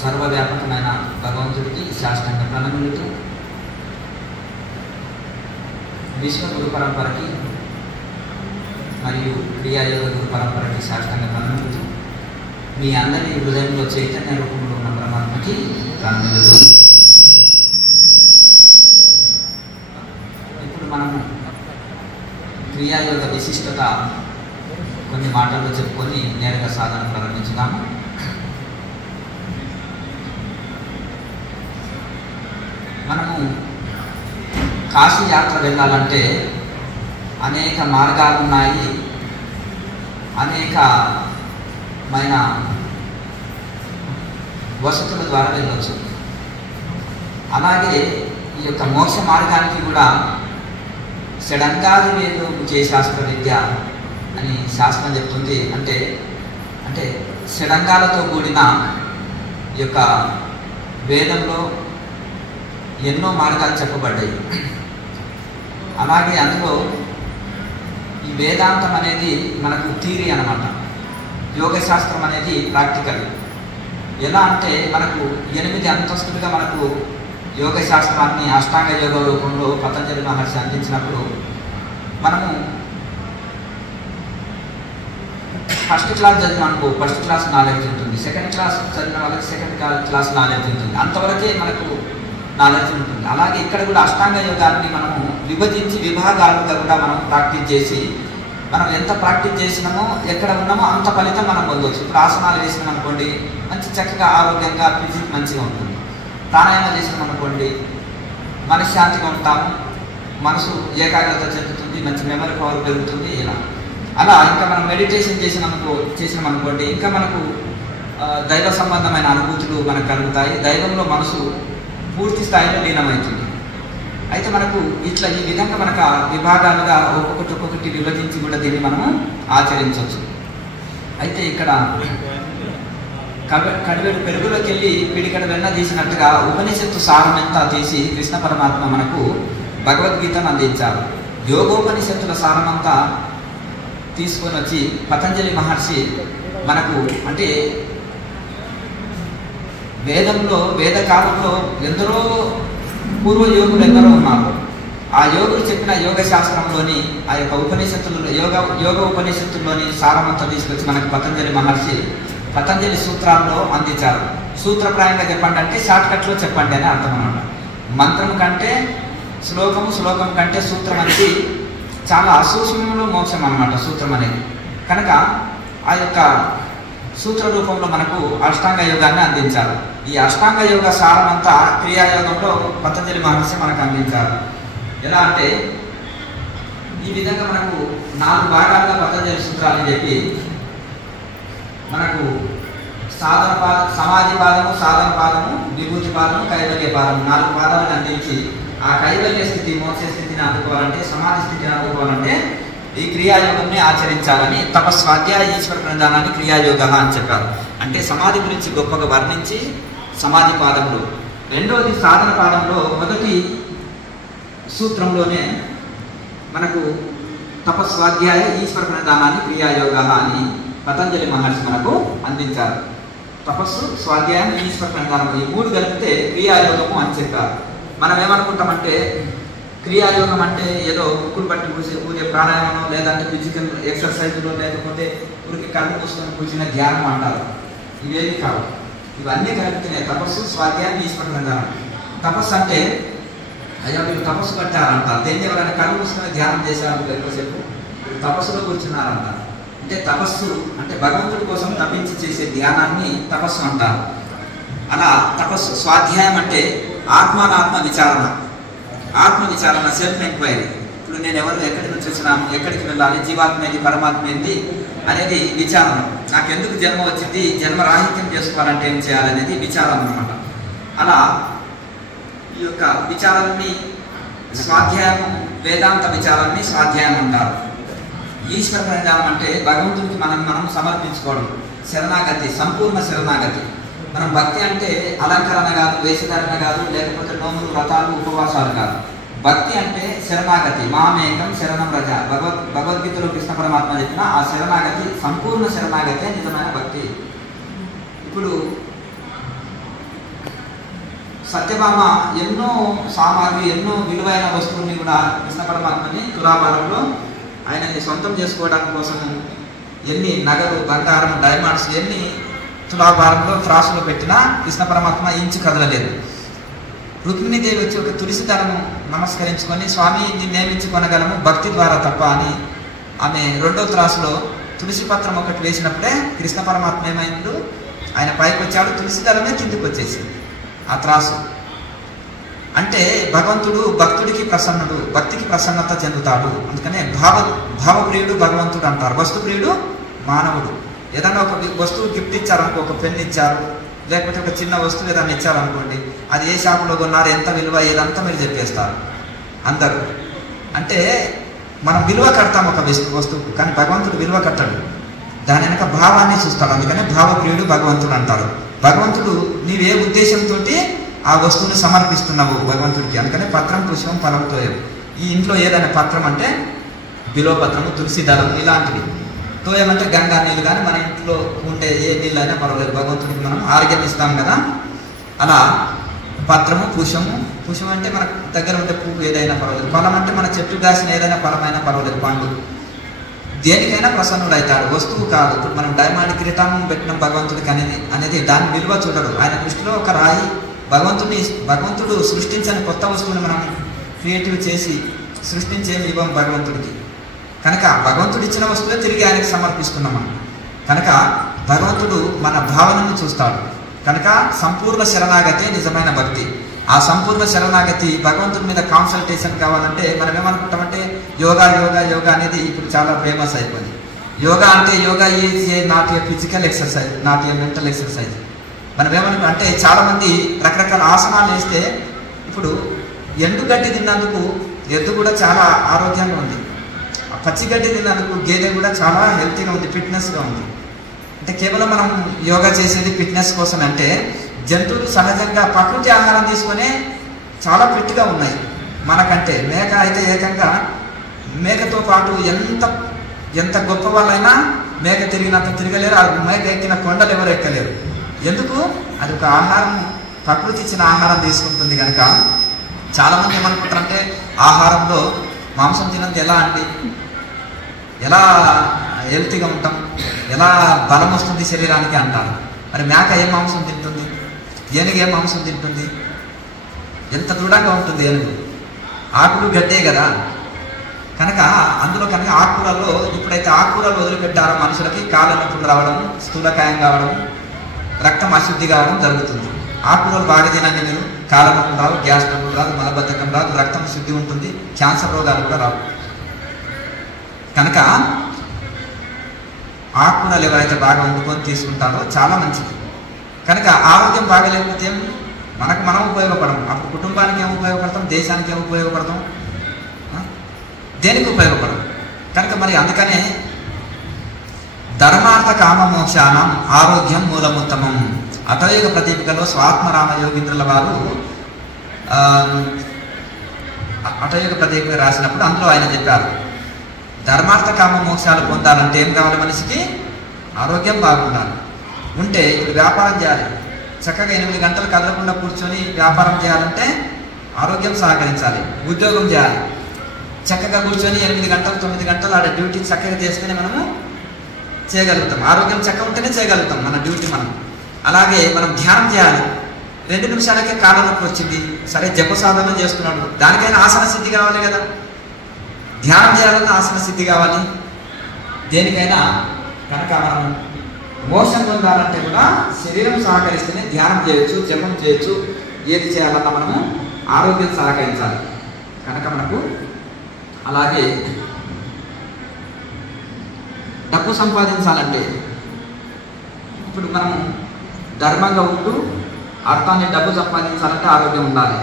సర్వవ్యాపకమైన భగవంతుడికి సాష్టాంగ ప్రణమిలుతూ విశ్వగురు పరంపరకి మరియు క్రియాయోగ గురు పరంపరకి సాష్టాంగ ప్రణమిలుతూ మీ అందరి హృదయంలో చైతన్య రూపంలో ఉన్న పరమాత్మకి ప్రణమిలుతూ ఇప్పుడు మనము క్రియాయోగ విశిష్టత కొన్ని మాటల్లో చెప్పుకొని నేరుగా సాధన ప్రారంభించుదాము. మనము కాశీ యాత్ర వెళ్ళాలంటే అనేక మార్గాలు ఉన్నాయి, అనేకమైన వసతుల ద్వారా వెళ్ళవచ్చు. అలాగే ఈ యొక్క మోక్ష మార్గానికి కూడా షడంగాది వేదోముఖే శాస్త్ర విద్య అని శాస్త్రం చెప్తుంది. అంటే షడంగాలతో కూడిన ఈ యొక్క వేదంలో ఎన్నో మార్గాలు చెప్పబడ్డాయి. అలాగే అందులో ఈ వేదాంతం అనేది మనకు థియరీ అన్నమాట, యోగశాస్త్రం అనేది ప్రాక్టికల్. ఎలా అంటే మనకు 8 అంతస్తులుగా మనకు యోగశాస్త్రాన్ని అష్టాంగ యోగ రూపంలో పతంజలి మహర్షి అందించినప్పుడు మనము ఫస్ట్ క్లాస్ చదివిన అనుకో ఫస్ట్ క్లాస్ నాలెడ్జ్ ఉంటుంది, సెకండ్ క్లాస్ చదివిన వాళ్ళకి సెకండ్ క్లాస్ నాలెడ్జ్ ఉంటుంది, అంతవరకే మనకు నాలెడ్జ్ ఉంటుంది. అలాగే ఇక్కడ కూడా అష్టాంగ యోగాన్ని మనము విభజించి విభాగాలుగా కూడా మనం ప్రాక్టీస్ చేసి మనం ఎంత ప్రాక్టీస్ చేసినామో ఎక్కడ ఉన్నామో అంత ఫలితం మనం పొందవచ్చు. ఇప్పుడు ఆసనాలు వేసినాం అనుకోండి మంచి చక్కగా ఆరోగ్యంగా ఫిజిక్ మంచిగా ఉంటుంది. ప్రాణాయామం చేసినాం అనుకోండి మనశ్శాంతిగా ఉంటాము, మనసు ఏకాగ్రత చెందుతుంది, మంచి మెమరీ పవర్ పెరుగుతుంది. ఇలా అలా ఇంకా మనం మెడిటేషన్ చేసినామనుకోండి ఇంకా మనకు దైవ సంబంధమైన అనుభూతులు మనకు కలుగుతాయి, దైవంలో మనసు పూర్తి స్థాయిలో లీనమవుతుంది. అయితే మనకు ఇట్లా ఈ విధంగా మనకు విభాగాలుగా ఒక్కొక్కటి విభజించి కూడా దీన్ని మనము ఆచరించవచ్చు. అయితే ఇక్కడ కడివెడు పెరుగులోకి వెళ్ళి పిడికడ వెన్న తీసినట్టుగా ఉపనిషత్తు సారమంతా తీసి కృష్ణ పరమాత్మ మనకు భగవద్గీతను అందించారు. యోగోపనిషత్తుల సారమంతా తీసుకొని వచ్చి పతంజలి మహర్షి మనకు అంటే వేదకాలంలో ఎందరో పూర్వ యోగులు ఎందరో ఉన్నారు. ఆ యోగులు చెప్పిన యోగ శాస్త్రంలోని ఆ యొక్క ఉపనిషత్తులలో యోగ ఉపనిషత్తుల్లోని సారమంతా తీసుకొచ్చి మనకు పతంజలి మహర్షి పతంజలి సూత్రాల్లో అందించారు. సూత్రప్రాయంగా చెప్పండి అంటే షార్ట్కట్లో చెప్పండి అని అర్థం అన్నమాట. మంత్రం కంటే శ్లోకం కంటే సూత్రం అనేది చాలా అసూక్ష్మంలో మోక్షం అన్నమాట సూత్రం అనేది. కనుక ఆ యొక్క సూత్ర రూపంలో మనకు అష్టాంగ యోగాన్ని అందించారు. ఈ అష్టాంగ యోగ సారమంతా క్రియాయోగంలో పతంజలి మహర్షి మనకు అందించారు. ఎలా అంటే ఈ విధంగా మనకు 4 భాగాలుగా పతంజలి సూత్రాలని చెప్పి మనకు సమాధి పాదము, సాధన పాదము, విభూతి పాదము, కైవల్య పాదము 4 పాదాలను అందించి ఆ కైవల్య స్థితి మోక్ష స్థితిని అందుకోవాలంటే సమాధి స్థితిని అందుకోవాలంటే ఈ క్రియాయోగంని ఆచరించాలని తపస్వాధ్యాయ ఈశ్వర ప్రణిధానాన్ని క్రియాయోగ అని చెప్పారు. అంటే సమాధి గురించి గొప్పగా వర్ణించి సమాధి పాదంలో, రెండవది సాధన పాదంలో మొదటి సూత్రంలోనే మనకు తపస్వాధ్యాయ ఈశ్వర ప్రణిధానాన్ని క్రియాయోగ అని పతంజలి మహర్షి మనకు అందించారు. తపస్సు, స్వాధ్యాయం, ఈశ్వర ప్రణిధానం ఈ 3 కలిపితే క్రియాయోగము అని చెప్పారు. మనం ఏమనుకుంటామంటే క్రియాయోగం అంటే ఏదో ముక్కులు పట్టి ఊదే ప్రాణాయామం లేదంటే ఫిజికల్ ఎక్సర్సైజ్లో లేకపోతే ఊరికి కళ్ళు మూసుకొని కూర్చున్న ధ్యానం అంటారు. ఇవేవి కావు, ఇవన్నీ కలిపితేనే తపస్సు, స్వాధ్యాయం, ఈశ్వర ప్రణిధానం. తపస్సు అంటే అయ్యా మీరు తపస్సు కట్టారంటారు. దేన్ని ఎవరైనా కళ్ళు మూసుకొని ధ్యానం చేశారు ఎక్కువసేపు తపస్సులో కూర్చున్నారంటారు. అంటే తపస్సు అంటే భగవంతుడి కోసం తప్పించి చేసే ధ్యానాన్ని తపస్సు అంటారు. అలా తపస్సు. స్వాధ్యాయం అంటే ఆత్మ విచారణ సెల్ఫ్ ఎంక్వైరీ. ఇప్పుడు నేను ఎవరు ఎక్కడి నుంచి వచ్చినాను, ఎక్కడికి వెళ్ళాలి, జీవాత్మ ఏంది, పరమాత్మ ఏంది అనేది విచారణ. నాకు ఎందుకు జన్మ వచ్చింది, జన్మ రాహిత్యం చేసుకోవాలంటే ఏం చేయాలనేది విచారణ అన్నమాట. అలా ఈ యొక్క విచారాన్ని స్వాధ్యాయం, వేదాంత విచారాన్ని స్వాధ్యాయం అంటారు. ఈశ్వర ప్రణిధానం అంటే భగవంతుడికి మనం సమర్పించుకోవడం, శరణాగతి, సంపూర్ణ శరణాగతి. మనం భక్తి అంటే అలంకరణ కాదు, వేషధారణ కాదు, లేకపోతే నోములు, వ్రతాలు, ఉపవాసాలు కాదు. భక్తి అంటే శరణాగతి. మామేకం శరణం రజ. భగవద్గీతలో కృష్ణ పరమాత్మ చెప్పిన ఆ శరణాగతి, సంపూర్ణ శరణాగతి నిజమైన భక్తి. ఇప్పుడు సత్యభామ ఎన్నో సామాగ్రి, ఎన్నో విలువైన వస్తువుల్ని కూడా కృష్ణ పరమాత్మని తులాభారంలో ఆయనని సొంతం చేసుకోవడానికి కోసం ఎన్ని నగలు, బంగారం, డైమండ్స్ ఎన్ని తులాభారంలో త్రాసులో పెట్టినా కృష్ణ పరమాత్మ ఇంచు కదలలేదు. రుక్మిణీదేవి వచ్చి ఒక తులసి దళము నమస్కరించుకొని, స్వామి నిన్నేమించుకొనగలము భక్తి ద్వారా తప్ప అని ఆమె రెండో త్రాసులో తులసి పత్రం ఒకటి వేసినప్పుడే కృష్ణ పరమాత్మ ఏమైందో ఆయన పైకి వచ్చాడు, తులసి దళమే కిందికి వచ్చేసింది ఆ త్రాసు. అంటే భగవంతుడు భక్తుడికి ప్రసన్నుడు, భక్తికి ప్రసన్నత చెందుతాడు. అందుకనే భావప్రియుడు భగవంతుడు అంటారు, వస్తుప్రియుడు మానవుడు. ఏదన్నా ఒక వస్తువు గిఫ్ట్ ఇచ్చారనుకో, ఒక పెన్ ఇచ్చారు, లేకపోతే ఒక చిన్న వస్తువు ఏదన్నా ఇచ్చారనుకోండి, అది ఏ షాపులో కొన్నారు, ఎంత విలువ, ఏదంతా మీరు చెప్పేస్తారు అందరూ. అంటే మనం విలువ కడతాం ఒక వస్తువుకు, కానీ భగవంతుడు విలువ కట్టడు, దాని వెనక భావాన్ని చూస్తాడు. అందుకనే భావప్రియుడు భగవంతుడు అంటారు. భగవంతుడు నీవే ఉద్దేశంతో ఆ వస్తువుని సమర్పిస్తున్నావు భగవంతుడికి. అందుకనే పత్రం పుష్పం ఫలం తోయం. ఈ ఇంట్లో ఏదైనా పత్రం అంటే బిల్వపత్రము, తులసి దళం ఇలాంటివి. తోయం అంటే గంగా నీళ్ళు, కానీ మన ఇంట్లో ఉండే ఏ నీళ్ళు అయినా పర్వాలేదు, భగవంతుడికి మనం ఆరోగ్యం ఇస్తాం కదా. అలా పత్రము, పుష్పము, పుష్పం అంటే మన దగ్గర ఉండే పువ్వు ఏదైనా పర్వాలేదు, ఫలం అంటే మన చెట్టు కాసిన ఏదైనా ఫలమైనా పర్వాలేదు, పండు, దేనికైనా ప్రసన్నుడు అవుతాడు, వస్తువు కాదు. ఇప్పుడు మనం డైమండ్ కిరీటం పెట్టినాం భగవంతుడికి అనేది దాని విలువ చూడడు. ఆయన దృష్టిలో ఒక రాయి. భగవంతుడు సృష్టించని కొత్త వస్తువుని మనం క్రియేటివ్ చేసి సృష్టించేమి ఇవ్వం భగవంతుడికి. కనుక భగవంతుడు ఇచ్చిన వస్తువే తిరిగి ఆయనకు సమర్పిస్తున్నాం మనం. కనుక భగవంతుడు మన భావనను చూస్తాడు. కనుక సంపూర్ణ శరణాగతి నిజమైన భక్తి. ఆ సంపూర్ణ శరణాగతి భగవంతుడి మీద కాన్సల్టేషన్ కావాలంటే మనం ఏమనుకుంటామంటే యోగా యోగా యోగా అనేది ఇప్పుడు చాలా ఫేమస్ అయిపోయింది. యోగా అంటే yoga is a not a physical exercise, not a mental exercise. మనం ఏమనుకుంటాం అంటే చాలామంది రకరకాల ఆసనాలు వేస్తే, ఇప్పుడు ఎండుగడ్డి తిన్నందుకు ఎద్దు కూడా చాలా ఆరోగ్యంగా ఉంది, పచ్చిగడ్డి తిన్నందుకు గేదె కూడా చాలా హెల్తీగా ఉంది, ఫిట్నెస్గా ఉంది. అంటే కేవలం మనం యోగా చేసేది ఫిట్నెస్ కోసం అంటే, జంతువులు సహజంగా ప్రకృతి ఆహారం తీసుకునే చాలా ఫిట్గా ఉన్నాయి మనకంటే. మేక అయితే ఏకంగా మేకతో పాటు ఎంత గొప్ప వాళ్ళైనా మేక తిరిగినంత తిరగలేరు, ఆ మేక ఎక్కిన కొండలు ఎవరు ఎక్కలేరు. ఎందుకు? అది ఒక ఆహారం, ప్రకృతి ఇచ్చిన ఆహారం తీసుకుంటుంది కనుక. చాలామంది ఏమనుకుంటారంటే ఆహారంలో మాంసం తినంత ఎలా అండి, ఎలా హెల్తీగా ఉంటాం, ఎలా బలం వస్తుంది శరీరానికి అంటారు. మరి మేక ఏం మాంసం తింటుంది, ఏనుగు ఏం మాంసం తింటుంది, ఎంత దృఢంగా ఉంటుంది ఏనుగు, ఆకులు గడ్డే కదా. కనుక కనుక ఆకుకూరల్లో ఇప్పుడైతే ఆకుకూరలు వదిలిపెట్టారో మనుషులకి కాళ్ళ నొప్పులు రావడం, స్థూలకాయం కావడం, రక్తం అశుద్ధి కావడం జరుగుతుంది. ఆకుకూరలు బాగా తినండి మీరు, కాళ్ళ నొప్పులు రావు, గ్యాస్ నొప్పులు రాదు, మలబద్ధకం రాదు, రక్తం శుద్ధి ఉంటుంది, క్యాన్సర్ రోగాలు కూడా రావు. కనుక ఆకుకూరలు ఎవరైతే బాగా వండుకొని తీసుకుంటారో చాలా మంచిది. కనుక ఆరోగ్యం బాగలేకపోతే మనం ఉపయోగపడము. అప్పుడు కుటుంబానికి ఏం ఉపయోగపడతాం, దేశానికి ఏం ఉపయోగపడతాం, దేనికి ఉపయోగపడము. కనుక మరి అందుకనే ధర్మార్థ కామ మోక్షానం ఆరోగ్యం మూలముత్తమం. అటయోగ ప్రదీపికలో స్వాత్మరామ యోగీంద్రుల వారు అటయోగ ప్రదీపిక రాసినప్పుడు అందులో ఆయన చెప్పారు, ధర్మార్థ కామ మోక్షాలు పొందాలంటే ఏం కావాలి, మనిషికి ఆరోగ్యం బాగుండాలి. ఉంటే ఇప్పుడు వ్యాపారం చేయాలి, చక్కగా 8 గంటలు కదలకుండా కూర్చొని వ్యాపారం చేయాలంటే ఆరోగ్యం సహకరించాలి. ఉద్యోగం చేయాలి, చక్కగా కూర్చొని 8 గంటలు 9 గంటలు ఆడ డ్యూటీ చక్కగా చేస్తేనే మనము చేయగలుగుతాం. ఆరోగ్యం చక్కగా ఉంటేనే చేయగలుగుతాం మన డ్యూటీ మనం. అలాగే మనం ధ్యానం చేయాలి, 2 నిమిషాలకే కాళ్ళ నొప్పి వచ్చింది, సరే జప సాధన చేస్తున్నాడు, దానికైనా ఆసన సిద్ధి కావాలి కదా. ధ్యానం చేయాలన్నా ఆసన సిద్ధి కావాలి, దేనికైనా. కనుక మనం మోక్షం పొందాలంటే కూడా శరీరం సహకరిస్తేనే ధ్యానం చేయొచ్చు, జపం చేయొచ్చు, ఏది చేయాలన్నా మనము ఆరోగ్యం సహకరించాలి. కనుక మనకు అలాగే డబ్బు సంపాదించాలంటే ఇప్పుడు మనం ధర్మంగా ఉంటూ అర్థాన్ని డబ్బు సంపాదించాలంటే ఆరోగ్యం ఉండాలి.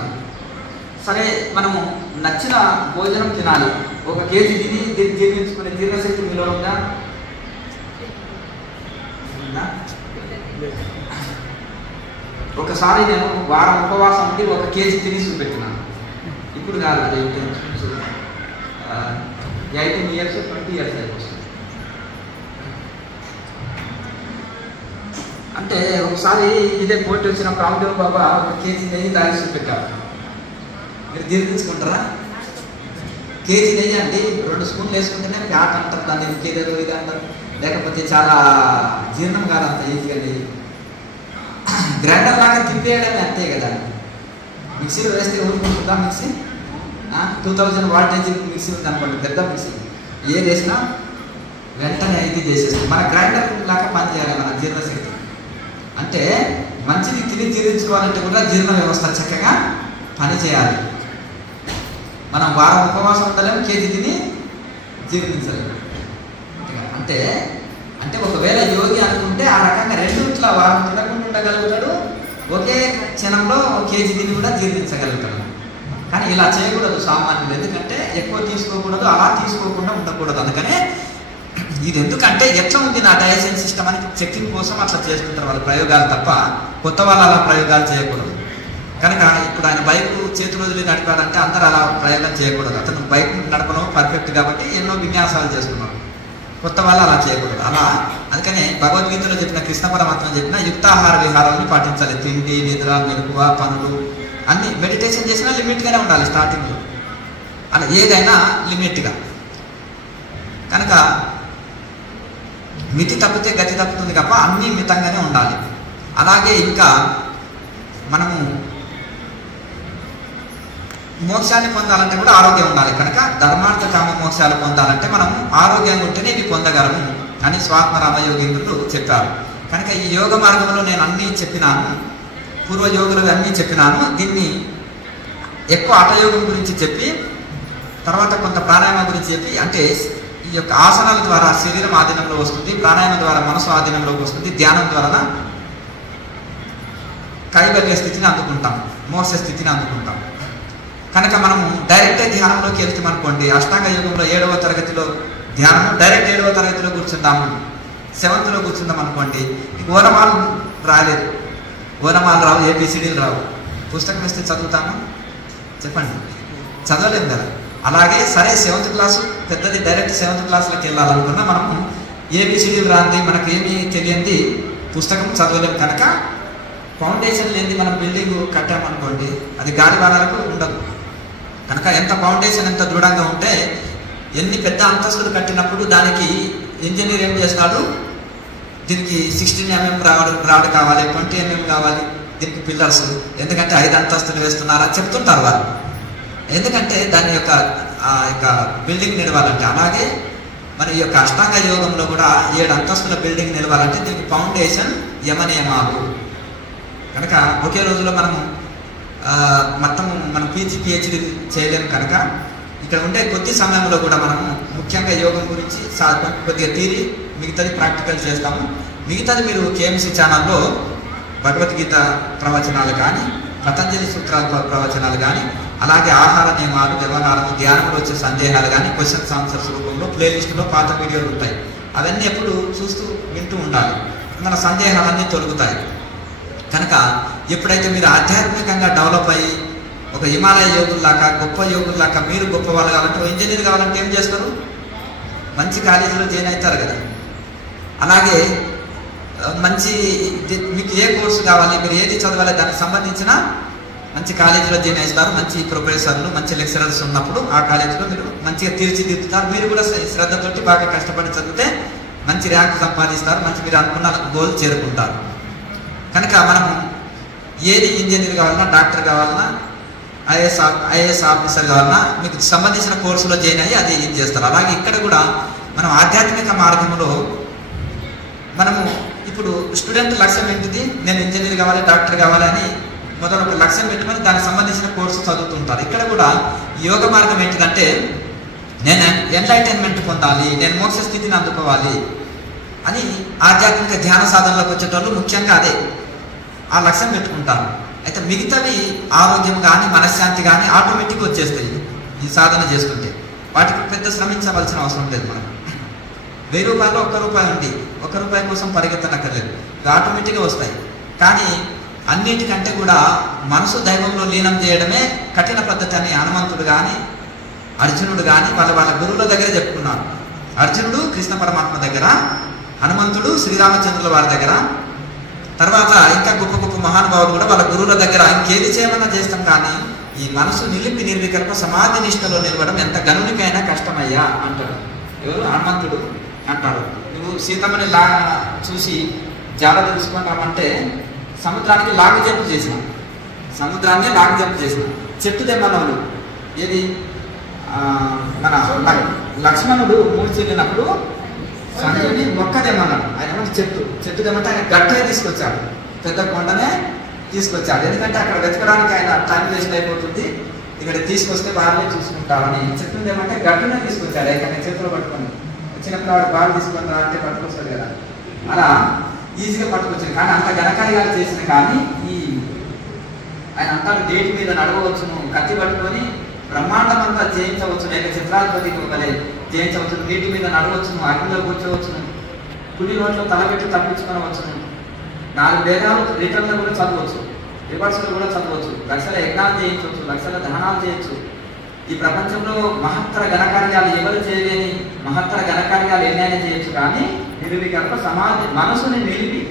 సరే మనము నచ్చిన భోజనం తినాలి, 1 కేజీ తిని జీర్ణించుకునే జీర్ణశక్తి మీలో ఉందా? ఒకసారి నేను వారం ఉపవాసం ఉండి 1 కేజీ తినేసి పెట్టినాను. ఇప్పుడు కాదు, అది 18 ఇయర్స్ 20 ఇయర్స్ అయిపోతుంది. అంటే ఒకసారి ఇదే పోటీ వచ్చిన రామదేవ్ బాబా 1 కేజీ నెయ్యి తాగి పెట్టారు. మీరు జీర్ణించుకుంటారా? కేజీ నెయ్యి అండి 2 స్పూన్లు వేసుకుంటేనే ఘాట్ అంటారు, దాన్ని ఇంకేదో ఇది అంటారు, లేకపోతే చాలా జీర్ణం కాదంత ఈజీగా నెయ్యి. గ్రైండర్ లాగా తిప్పేయడమే అంతే కదా. మిక్సీలో వేస్తే ఊరుకుంటుందా మిక్సీ? 2000 వాటేజ్ మిక్సీ ఉంది అనుకోండి, పెద్ద మిక్సీ, ఏది వేసినా వెంటనే ఇది చేసేస్తుంది. మన గ్రైండర్ లాగా పనిచేయాలి మన జీర్ణశక్తి. అంటే మంచిది తిని జీర్ణించుకోవాలంటే కూడా జీర్ణ వ్యవస్థ చక్కగా పనిచేయాలి. మనం వారం ఉపవాసం ఉండలేము, కేజీ తిని జీర్ణించలేము. అంటే అంటే ఒకవేళ యోగి అనుకుంటే ఆ రకంగా 2 వారం తినకుండా ఉండగలుగుతాడు, ఒకే క్షణంలో కేజీ తిని కూడా జీర్ణించగలుగుతాడు. కానీ ఇలా చేయకూడదు సామాన్యులు, ఎందుకంటే ఎక్కువ తీసుకోకూడదు, అలా తీసుకోకుండా ఉండకూడదు. అందుకనే ఇది ఎందుకంటే ఎట్లా ఉంది నా డైజెషన్ సిస్టమ్ అని చెకింగ్ కోసం అట్లా చేస్తుంటారు వాళ్ళు ప్రయోగాలు తప్ప కొత్త వాళ్ళు అలా ప్రయోగాలు చేయకూడదు. కనుక ఇప్పుడు ఆయన బైక్ చేతులు వదిలి నడిపాడంటే అందరూ అలా ప్రయోగం చేయకూడదు. అతను బైక్ నడపడం పర్ఫెక్ట్ కాబట్టి ఎన్నో విన్యాసాలు చేస్తున్నాడు. కొత్త వాళ్ళు అలా చేయకూడదు. అలా అందుకనే భగవద్గీతలో చెప్పిన కృష్ణ పరమాత్మ చెప్పిన యుక్తాహార విహారాలను పాటించాలి. తిండి, నిద్ర, మెలకువ, పనులు అన్ని మెడిటేషన్ చేసినా లిమిట్గానే ఉండాలి. స్టార్టింగ్లో అలా ఏదైనా లిమిట్గా. కనుక మితి తప్పితే గతి తప్పుతుంది తప్ప అన్నీ మితంగానే ఉండాలి. అలాగే ఇంకా మనము మోక్షాన్ని పొందాలంటే కూడా ఆరోగ్యం ఉండాలి. కనుక ధర్మార్థ కామ మోక్షాలు పొందాలంటే మనము ఆరోగ్యంగా ఉంటేనే ఇవి పొందగలము అని స్వాత్మ రామయోగీంద్రులు చెప్పారు. కనుక ఈ యోగ మార్గంలో నేను అన్నీ చెప్పినాను, పూర్వయోగులు అన్నీ చెప్పినాను. దీన్ని ఎక్కువ హఠయోగం గురించి చెప్పి తర్వాత కొంత ప్రాణాయామం గురించి చెప్పి, అంటే ఈ యొక్క ఆసనాల ద్వారా శరీరం ఆధీనంలో వస్తుంది, ప్రాణాయామం ద్వారా మనసు ఆధీనంలోకి వస్తుంది, ధ్యానం ద్వారా కైవల్య స్థితిని అందుకుంటాం, మోక్ష స్థితిని అందుకుంటాం. కనుక మనము డైరెక్ట్ ధ్యానంలోకి వెళ్తాం అనుకోండి, అష్టాంగ యోగంలో 7వ తరగతిలో ధ్యానము డైరెక్ట్ 7వ తరగతిలో కూర్చుందాము, 7th కూర్చుందాం అనుకోండి, ఓనమాలు రాలేదు, ఓనమాలు రావు, ఏబిసిడీలు రావు, పుస్తకం ఇస్తే చదువుతాము చెప్పండి, చదవలేము కదా. అలాగే సరే 7th క్లాసు పెద్దది, డైరెక్ట్ 7th క్లాస్లోకి వెళ్ళాలనుకున్నా మనము ఏబిసిడీలు రాంది, మనకు ఏమీ తెలియంది, పుస్తకం చదవలేము. కనుక ఫౌండేషన్ లేనిది మనం బిల్డింగ్ కట్టామనుకోండి అది గాలి వానలకు ఉండదు. కనుక ఎంత ఫౌండేషన్ ఎంత దృఢంగా ఉంటే ఎన్ని పెద్ద అంతస్తులు కట్టినప్పుడు దానికి ఇంజనీర్ ఏం చేస్తాడు, దీనికి 16 mm రాడ్ కావాలి, 20 mm కావాలి, దీనికి పిల్లర్స్, ఎందుకంటే 5 అంతస్తులు వేస్తున్నారా చెప్తుంటారు వాళ్ళు, ఎందుకంటే దాని యొక్క బిల్డింగ్ నిలవాలంటే. అలాగే మరి ఈ యొక్క అష్టాంగ యోగంలో కూడా 7 అంతస్తుల బిల్డింగ్ నిలవాలంటే దీనికి ఫౌండేషన్ యమనియమాలు. కనుక ఒకే రోజులో మనము మొత్తం మనం PhD చేయలేము. కనుక ఇక్కడ ఉండే కొద్ది సమయంలో కూడా మనము ముఖ్యంగా యోగం గురించి కొద్దిగా థియరీ, మిగతాది ప్రాక్టికల్ చేస్తాము. మిగతాది మీరు KMC ఛానల్లో భగవద్గీత ప్రవచనాలు కానీ, పతంజలి సూత్రాల ప్రవచనాలు కానీ, అలాగే ఆహార నియమాలు, వ్యవహారం, ధ్యానంలో వచ్చే సందేహాలు కానీ క్వశ్చన్స్ ఆన్సర్స్ రూపంలో ప్లేలిస్టులో పాత వీడియోలు ఉంటాయి. అవన్నీ ఎప్పుడు చూస్తూ వింటూ ఉండాలి, మన సందేహాలన్నీ తొలగుతాయి. కనుక ఎప్పుడైతే మీరు ఆధ్యాత్మికంగా డెవలప్ అయ్యి ఒక హిమాలయ యోగుల్లాగా, గొప్ప యోగుల్లాగా మీరు గొప్ప వాళ్ళు కావాలంటే, ఇంజనీర్ కావాలంటే ఏం చేస్తారు, మంచి కాలేజీలో జాయిన్ అవుతారు కదా. అలాగే మంచి మీకు ఏ కోర్సు కావాలి, మీరు ఏది చదవాలి, దానికి సంబంధించిన మంచి కాలేజీలో జాయిన్ అవుతారు. మంచి ప్రొఫెసర్లు, మంచి లెక్చరర్స్ ఉన్నప్పుడు ఆ కాలేజీలో మీరు మంచిగా తీర్చిదిద్దుతారు. మీరు కూడా శ్రద్ధతోటి బాగా కష్టపడి చదివితే మంచి ర్యాంక్ సంపాదిస్తారు, మంచి మీరు అనుకున్న గోల్ చేరుకుంటారు. కనుక మనం ఏది ఇంజనీర్ కావాలన్నా, డాక్టర్ కావాలన్నా, ఐఏఎస్ ఆఫీసర్ కావాలన్నా మీకు సంబంధించిన కోర్సులో జాయిన్ అయ్యి అది ఏం చేస్తారు. అలాగే ఇక్కడ కూడా మనం ఆధ్యాత్మిక మార్గంలో మనము ఇప్పుడు స్టూడెంట్ లక్ష్యం ఏంటిది, నేను ఇంజనీర్ కావాలి, డాక్టర్ కావాలి అని మొదలొక లక్ష్యం పెట్టుకొని దానికి సంబంధించిన కోర్సు చదువుతుంటారు. ఇక్కడ కూడా యోగ మార్గం ఏంటిదంటే, నేను ఎంటర్టైన్మెంట్ పొందాలి, నేను మోక్ష స్థితిని అందుకోవాలి అని ఆధ్యాత్మిక ధ్యాన సాధనలోకి వచ్చేటోళ్ళు ముఖ్యంగా అదే ఆ లక్ష్యం పెట్టుకుంటారు. అయితే మిగతావి ఆరోగ్యం కానీ, మనశ్శాంతి కానీ ఆటోమేటిక్గా వచ్చేస్తాయి ఈ సాధన చేసుకుంటే. వాటికి పెద్ద శ్రమించవలసిన అవసరం లేదు. మనం 1000 రూపాయలు ₹1 ఉండి ₹1 కోసం పరిగెత్తనక్కర్లేదు, ఆటోమేటిక్గా వస్తాయి. కానీ అన్నిటికంటే కూడా మనసు దైవంలో లీనం చేయడమే కఠిన పద్ధతి అని హనుమంతుడు కానీ, అర్జునుడు కానీ వాళ్ళ గురువుల దగ్గర చెప్పుకున్నారు. అర్జునుడు కృష్ణ పరమాత్మ దగ్గర, హనుమంతుడు శ్రీరామచంద్రుల వారి దగ్గర, తర్వాత ఇంకా గొప్ప గొప్ప మహానుభావులు కూడా వాళ్ళ గురువుల దగ్గర ఇంకేది చేయమన్నా చేస్తాం, కానీ ఈ మనసు నిలిపి నిర్వికల్ప సమాధి నిష్టలో నిలవడం ఎంత గనునికైనా కష్టమయ్యా అంటాడు. ఎవరు? హనుమంతుడు అంటాడు. నువ్వు సీతమ్మని చూసి జాడ తెలుసుకుంటామంటే సముద్రానికి లాగు జంపు చేసిన, సముద్రాన్ని లాగు జంపు చేసిన. చెట్టు తెమ్మన్నాడు. ఏది? మన లక్ష్మణుడు మూర్చెల్లినప్పుడు సంజయుని మొక్క తెమ్మన్నాడు. ఆయన చెట్టు తెమ్మంటే ఆయన గట్టే తీసుకొచ్చాడు, పెద్ద కొండనే తీసుకొచ్చాడు. ఎందుకంటే అక్కడ వెతకడానికి ఆయన టైం వేస్ట్ అయిపోతుంది, ఇక్కడ తీసుకొస్తే బాగానే చూసుకుంటామని చెట్టు తెమ్మంటే గట్టునే తీసుకొచ్చాడు. ఇక్కడ చేతిలో పట్టుకొని చిన్నప్పుడు వాడు బాగా తీసుకొని రా అంటే పట్టుకొస్తాడు కదా, అలా ఈజీగా పట్టుకొచ్చాడు. కానీ అంత ఘనకార్యాలు చేసిన కానీ ఈ ఆయన అంటాడు డేట్ మీద నడవచ్చును, కత్తి పట్టుకొని బ్రహ్మాండం అంతా జయించవచ్చు, లేక చిత్రాధిపతికి ఒకలే జయించవచ్చు, నీటి మీద నడవచ్చును, అగ్నిలో కూర్చోవచ్చును, కుడి నోట్లో తలపెట్టి తప్పించుకోవచ్చును, 4 వేదాలు రిటర్న్లో కూడా చదవచ్చు, రివర్స్లో కూడా చదవచ్చు, లక్షల యజ్ఞాలు చేయించవచ్చు, లక్షల దహనాలు చేయొచ్చు. ఈ ప్రపంచంలో మహత్తర ఘనకార్యాలు ఎవరు చేయలేని మహత్తర ఘనకార్యాలు ఎన్నైనా చేయొచ్చు. కానీ నిర్వికల్ప సమాధి మనసుని నిలిపి,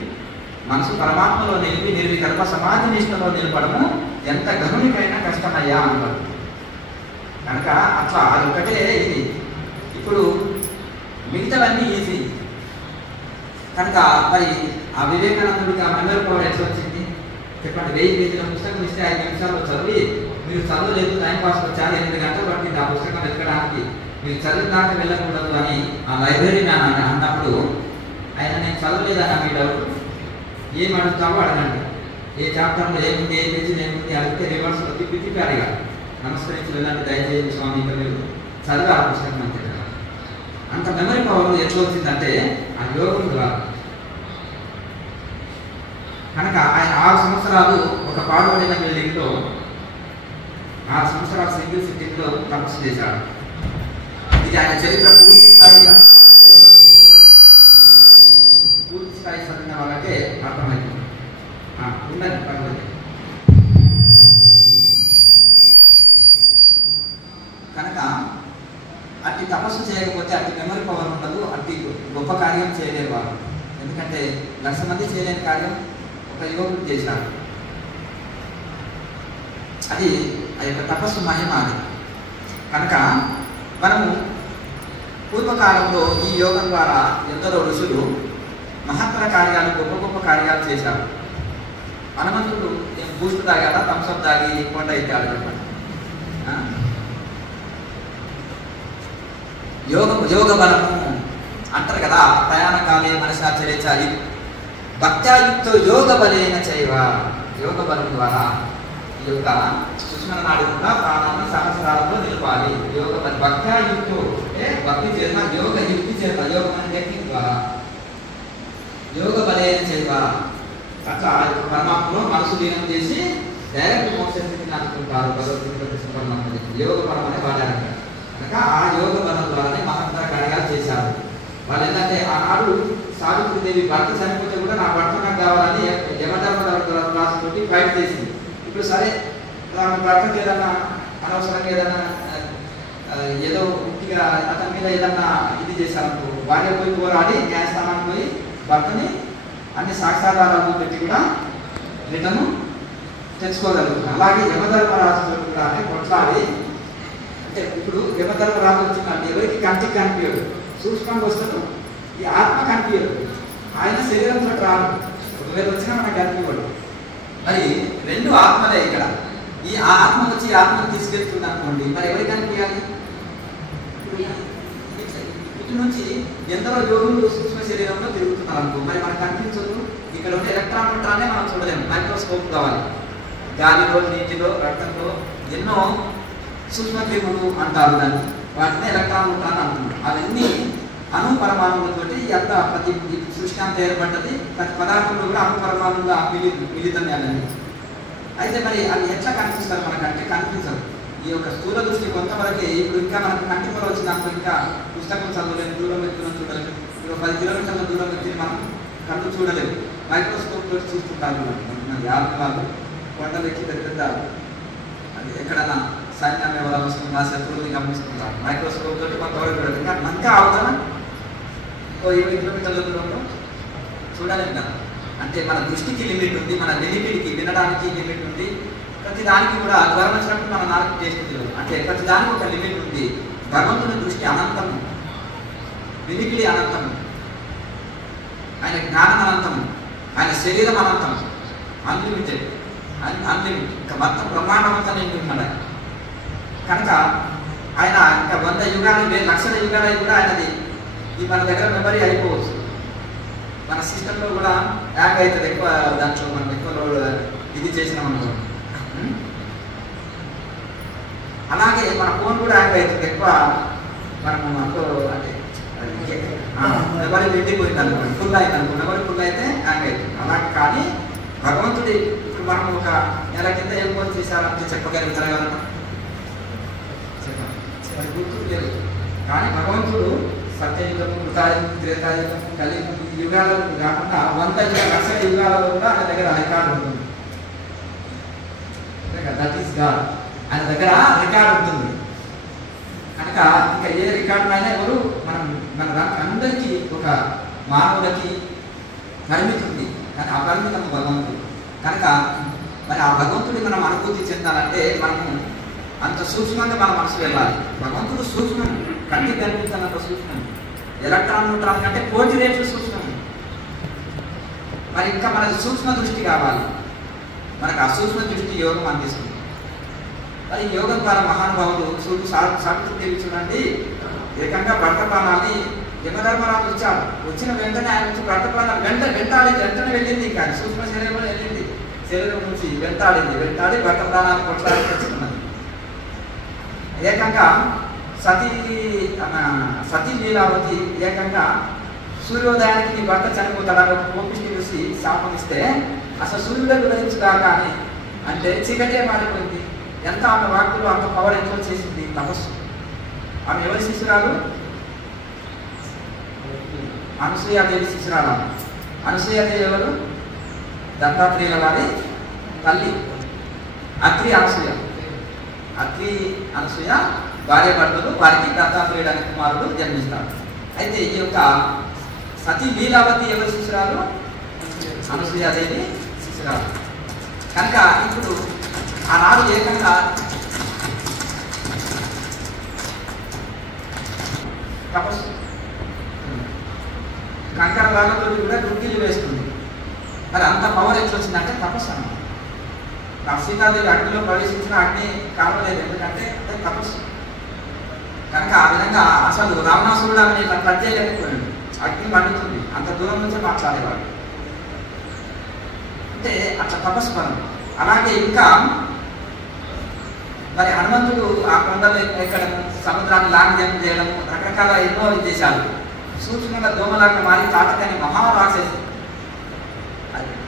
మనసు పరమాత్మలో నిలిపి నిర్వికల్ప సమాధి నిష్టలో నిలపడము ఎంత గనునికైనా కష్టమయ్యా అంటారు. కనుక అట్లా అది ఒకటే ఇది. ఇప్పుడు మిగతావన్నీ ఈజీ. కనుక మరి ఆ వివేకానందుడికి ఆ మెమరీ పవర్ ఎట్లా వచ్చింది చెప్పండి? 1000 పేజీల పుస్తకం ఇస్తే 5 నిమిషాల్లో చదివి, మీరు చదవలేదు, టైం పాస్ వచ్చారు, 8 గంటలు పట్టింది ఆ పుస్తకం వెతకడానికి, మీరు చదివినాక వెళ్ళకూడదు అని ఆ లైబ్రరీ మ్యాన్ అన్నప్పుడు ఆయన నేను చదవలేదన్నా మీ డౌట్ ఏం అడుగుతావో అడగండి, ఏ చాప్టర్లో ఏముంది, ఏ పేజీలో ఏముంది అడిగితే రివర్స్లో తిప్పి అడిగా నమస్కరించి వెళ్ళండి దయచేసి స్వామి, ఇంకా మీరు చదివి ఆ పుస్తకం అంతే. అంత మెమరీ పవర్ ఎట్లా వచ్చిందంటే ఆ యోగం ద్వారా. కనుక ఆయన 6 సంవత్సరాలు ఒక పాడుబడిన బిల్డింగ్లో 6 సంవత్సరాలు సింగిల్ సిట్టింగ్లో తపస్సు చేశాడు. ఇది ఆయన చరిత్ర పూర్తి స్థాయి చదివిన వాళ్ళకే అర్థమవుతుంది. ఉండండి పర్లేదు. కనుక అట్టి తపస్సు చేయకపోతే అట్టి మెమరీ పవర్ ఉండదు, అట్టి గొప్ప కార్యం చేయలేరు వారు. ఎందుకంటే 1,00,000 మంది చేయలేని కార్యం ఒక యోగుడు చేశారు. అది ఆ యొక్క తపస్సు మహిమ అది. కనుక మనము పూర్వకాలంలో ఈ యోగం ద్వారా ఎందరో ఋషులు మహత్తర కార్యాలు, గొప్ప గొప్ప కార్యాలు చేశారు. హనుమంతుడు బూస్ట్ తాగాడా, థమ్స్అప్ తాగి కొండ ఎత్తాడు చెప్పండి? యోగ బలము అంటారు కదా, ప్రయాణకాలే మనసాచరించాలి, భక్త్యాయుక్తో యోగ బలేన చైవ. యోగ బలం ద్వారా ఈ యొక్క సుష్మన నాడి కూడా ప్రాణాన్ని సహస్రాలలో నిలపాలి. యోగ బలం భక్త్యాయుక్తో అంటే భక్తి చేత, యోగ యుక్తి చేత, యోగం అనే టెక్నిక్ ద్వారా యోగ బలేన చైవ. అట్లా పరమాత్మలో మనసు దీనం చేసి డైరెక్ట్ మోక్ష స్థితిని అనుకుంటారు. భగవద్గీత యోగ బలం అనే వాడారు. కనుక ఆ యోగ బలం ద్వారానే మహత్తర కార్యాలు చేశారు వాళ్ళు. ఏంటంటే ఆనాడు సావిత్రిదేవి భర్త చనిపోతే కూడా నా భర్త నాకు కావాలని యమధర్మరాజు తోటి ఫైట్ చేసింది. ఇప్పుడు సరే భర్తకి ఏదన్నా అనవసరంగా ఏదన్నా ఏదో ముఖ్యంగా అతని మీద ఏదన్నా ఇది చేశారనుకో, భార్య పోయి పోరాడి న్యాయస్థానానికి పోయి భర్తని అన్ని సాక్ష్యాధారాలు పెట్టి కూడా రిటర్ను తెచ్చుకోగలుగుతుంది. అలాగే యమధర్మరాజు కూడా అంటే కొట్లాడి, అంటే ఇప్పుడు యమధర్మరాజు వచ్చిందంటే ఎవరికి కంటికి కనిపించదు, సూక్ష్మంగా వస్తాడు, ఈ ఆత్మ కనిపించదు, ఆయన శరీరంతో రాదు, ఒకవేళ వచ్చినా మనకు కనిపించదు. మరి 2 ఆత్మలే ఇక్కడ. ఈ ఆత్మ వచ్చి ఆత్మను తీసుకెళ్తుంది అనుకోండి, మరి ఎవరికి కనిపించాలి? ఇటు నుంచి ఎందరో యోగులు సూక్ష్మ శరీరంలో తిరుగుతున్నారు అనుకో, మరి మనకు కనిపించదు. ఇక్కడ ఉండే ఎలక్ట్రాన్ మనం చూడలేము, మైక్రోస్కోప్ కావాలి. గాలిలో, నీటిలో, రక్తంలో ఎన్నో సూక్ష్మక్రిములు అంటారు దాన్ని, వాటిని ఎలక్ట్రాన్ అని అంటున్నారు. అవన్నీ అణు పరమాణువులతోటి ఎంత ప్రతి సృష్టి అంతా ఏర్పడ్డది, ప్రతి పదార్థంలో కూడా అణు పరమాణువుగా మిళితం అనేది. అయితే మరి అవి ఎట్లా కనిపిస్తారు మనకంటే కనిపించదు. ఈ యొక్క స్థూల దృష్టి కొంతవరకే. ఇప్పుడు ఇంకా మనకు కంటి పొర వచ్చినప్పుడు ఇంకా పుస్తకం చదవలేము, దూరం వ్యక్తులను చూడలేము. ఇప్పుడు 10 కిలోమీటర్ల దూరం వ్యక్తిని మనం కళ్ళు చూడలేము, మైక్రోస్కోప్ తోటి చూస్తుంటారు. వాళ్ళు కొండలు ఎక్కి పెద్ద అది ఎక్కడన్నా సైన్యం ఎవరు వస్తుందా, శత్రువుని గమనిస్తుంటారు, మైక్రోస్కోప్ తోటి కొంతవరకు చూడలేదు. కానీ మంచిగా అవగాహన 20 కిలోమీటర్ల దూరంలో చూడలేము కదా. అంటే మన దృష్టికి లిమిట్ ఉంది, మన వినికిడికి వినడానికి లిమిట్ ఉంది. ప్రతి దానికి కూడా జ్వరం వచ్చినప్పుడు మన నాలుగు టేస్ట్ తెలియదు. అంటే ప్రతి దానికి ఒక లిమిట్ ఉంది. భగవంతుని దృష్టి అనంతము, వినికిడి అనంతము, ఆయన జ్ఞానం అనంతము, ఆయన శరీరం అనంతము, అన్లిమిటెడ్, అన్లిమిటెడ్, ఇంకా మొత్తం బ్రహ్మాండం అంతా నిండి ఉన్నాడు. కనుక ఆయన ఇంకా 100 యుగాలు, లక్షల యుగాలు కూడా ఆయనది ఈ మన దగ్గర మెమరీ అయిపోవచ్చు. మన సిస్టంలో కూడా హ్యాంగ్ అవుతుంది ఎక్కువ, దాంట్లో మనం ఎక్కువ ఇది చేసినాం అనుకో. అలాగే మన ఫోన్ కూడా హ్యాంగ్ అవుతుంది ఎక్కువ, మనము అనుకో అంటే మెమరీ నిండిపోయింది అనుకోండి, ఫుల్ అయింది అనుకో, మెమరీ ఫుల్ అయితే హ్యాంగ్ అవుతుంది. అలాగే కానీ భగవంతుడి ఇప్పుడు మనం ఒక నెల కింద ఏం ఫోన్ చేశారంటే చెప్పగలుగుతారా ఎవరన్నా? చెప్పండి, గుర్తు లేదు. కానీ భగవంతుడు సత్యయుగము, కృతాయుగం, త్రేతాయుగం, కలియుగం ఈ యుగాలలో కాకుండా 100 లక్షల యుగాలలో కూడా ఆయన దగ్గర రికార్డు ఉంటుంది. దట్ ఈస్ గాడ్, ఆయన దగ్గర రికార్డు ఉంటుంది. కనుక ఇంకా ఏ రికార్డు అయినా ఎవరు మన అందరికీ ఒక మానవులకి పరిమితి ఉంది, కానీ అపరిమితం భగవంతుడు. కనుక మరి ఆ భగవంతుడి మనం అనుభూతి చెందాలంటే మనము అంత సూక్ష్మంగా మన మనసు వెళ్ళాలి. భగవంతుడు సూక్ష్మం, కంటికి కనిపించినంత సూక్ష్మం, ఎలక్ట్రాన్ న్యూట్రాన్ కంటే కోటి రేట్లు సూక్ష్మం. మరి ఇంకా మనకి సూక్ష్మ దృష్టి కావాలి, మనకు ఆ సూక్ష్మ దృష్టి యోగం అందిస్తుంది. మరి యోగం ద్వారా మహానుభావులు సావిత్రి చూడండి, ఏకంగా భర్త ప్రాణాన్ని యమధర్మరాజు వచ్చాడు. వచ్చిన వెంటనే ఆయన నుంచి భర్త ప్రాణాలు వెంటనే వెళ్ళింది. ఇంకా సూక్ష్మ శరీరం కూడా వెళ్ళింది, శరీరం నుంచి వెంటాడి భర్త ప్రాణాలు కొట్లాడి తెచ్చుకున్నది. ఏకంగా సతీ లీలావతి ఏకంగా సూర్యోదయానికి నీ భర్త చనిపోతాడని ఒక కోపిష్టి చూసి శాపం ఇస్తే అసలు సూర్యుడే ఉదయించుదాకా అని అంటే చీకటే మారిపోయింది. ఎంత ఆమె వాక్కులు అంత పవర్ ఎంతో చేసింది తపస్సు. ఆమె ఎవరి శిశురాలు? అనసూయాదేవి శిశురాలు. అనసూయాదేవి ఎవరు? దత్తాత్రేయుల వారి తల్లి. అత్రి అనసూయ, అత్రి అనసూయ భార్య భర్తలు, వారికి దత్తాత్రేయుడు అనే కుమారుడు జన్మిస్తాడు. అయితే ఈ యొక్క సతీ లీలావతి ఎవరి శిశురాలు? అనసూయాదేవి శిశురాలు. కనుక ఇప్పుడు ఆనాడు ఏకంగా తపస్సు కంకర రాళ్ళతో కూడా డుక్కిలు వేస్తుంది. మరి అంత పవర్ ఎట్లా వచ్చిందంటే తపస్సు అన్నమాట. సీతాదేవి అగ్నిలో ప్రవేశించిన అగ్ని కావలేదు, ఎందుకంటే అదే తపస్సు. కనుక ఆ విధంగా అసలు రావణాసురుడు అని ఇట్లా టచ్ చేయలేకపోయాడు. అగ్ని మండుతుంది, అంత దూరం నుంచి మాట్లాడేవాడు. అంటే అట్లా తపస్సు పనులు. అలాగే ఇంకా మరి హనుమంతుడు ఆ కొండలు ఎక్కడము, సముద్రాన్ని లాంగ్ జంప్ చేయడము, రకరకాల ఎన్నో చేశారు. సూక్ష్మంగా దోమలాగా మారి తాటకని మహారాక్షసి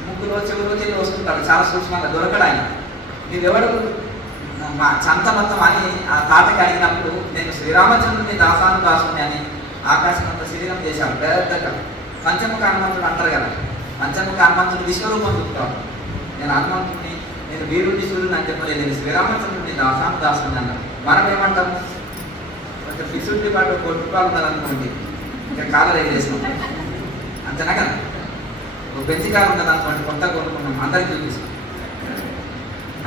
ముగ్గులో చెవులో వస్తుంటాడు, చాలా సూక్ష్మంగా దొరకడాయన. నీవెవడు మా చంత మొత్తం అని ఆ తాటకి అడిగినప్పుడు నేను శ్రీరామచంద్రుని దాసుని అని ఆకాశం అంత శరీరం చేశాడు పెద్దగా. పంచముఖ హనుమంతుడు అంటారు కదా, పంచముఖ హనుమంతుడు విశ్వరూపం చూపుతాడు. నేను హనుమంతుడిని, నేను వీరుడి సూర్యుని అని చెప్పలేదు, నేను శ్రీరామచంద్రుని దాసుని అన్నాడు. మనం ఏమంటాము? కొంచెం ఫిక్స్డ్ పాటు ₹1 ఉన్నదనుకోండి, ఇంకా కాలర్ ఎగరేసినాం అంతేనా కదా. ఒక బెంచి కారు ఉన్నదనుకోండి, కొత్త కొనుక్కున్నాం, అందరికి చూపిస్తాం.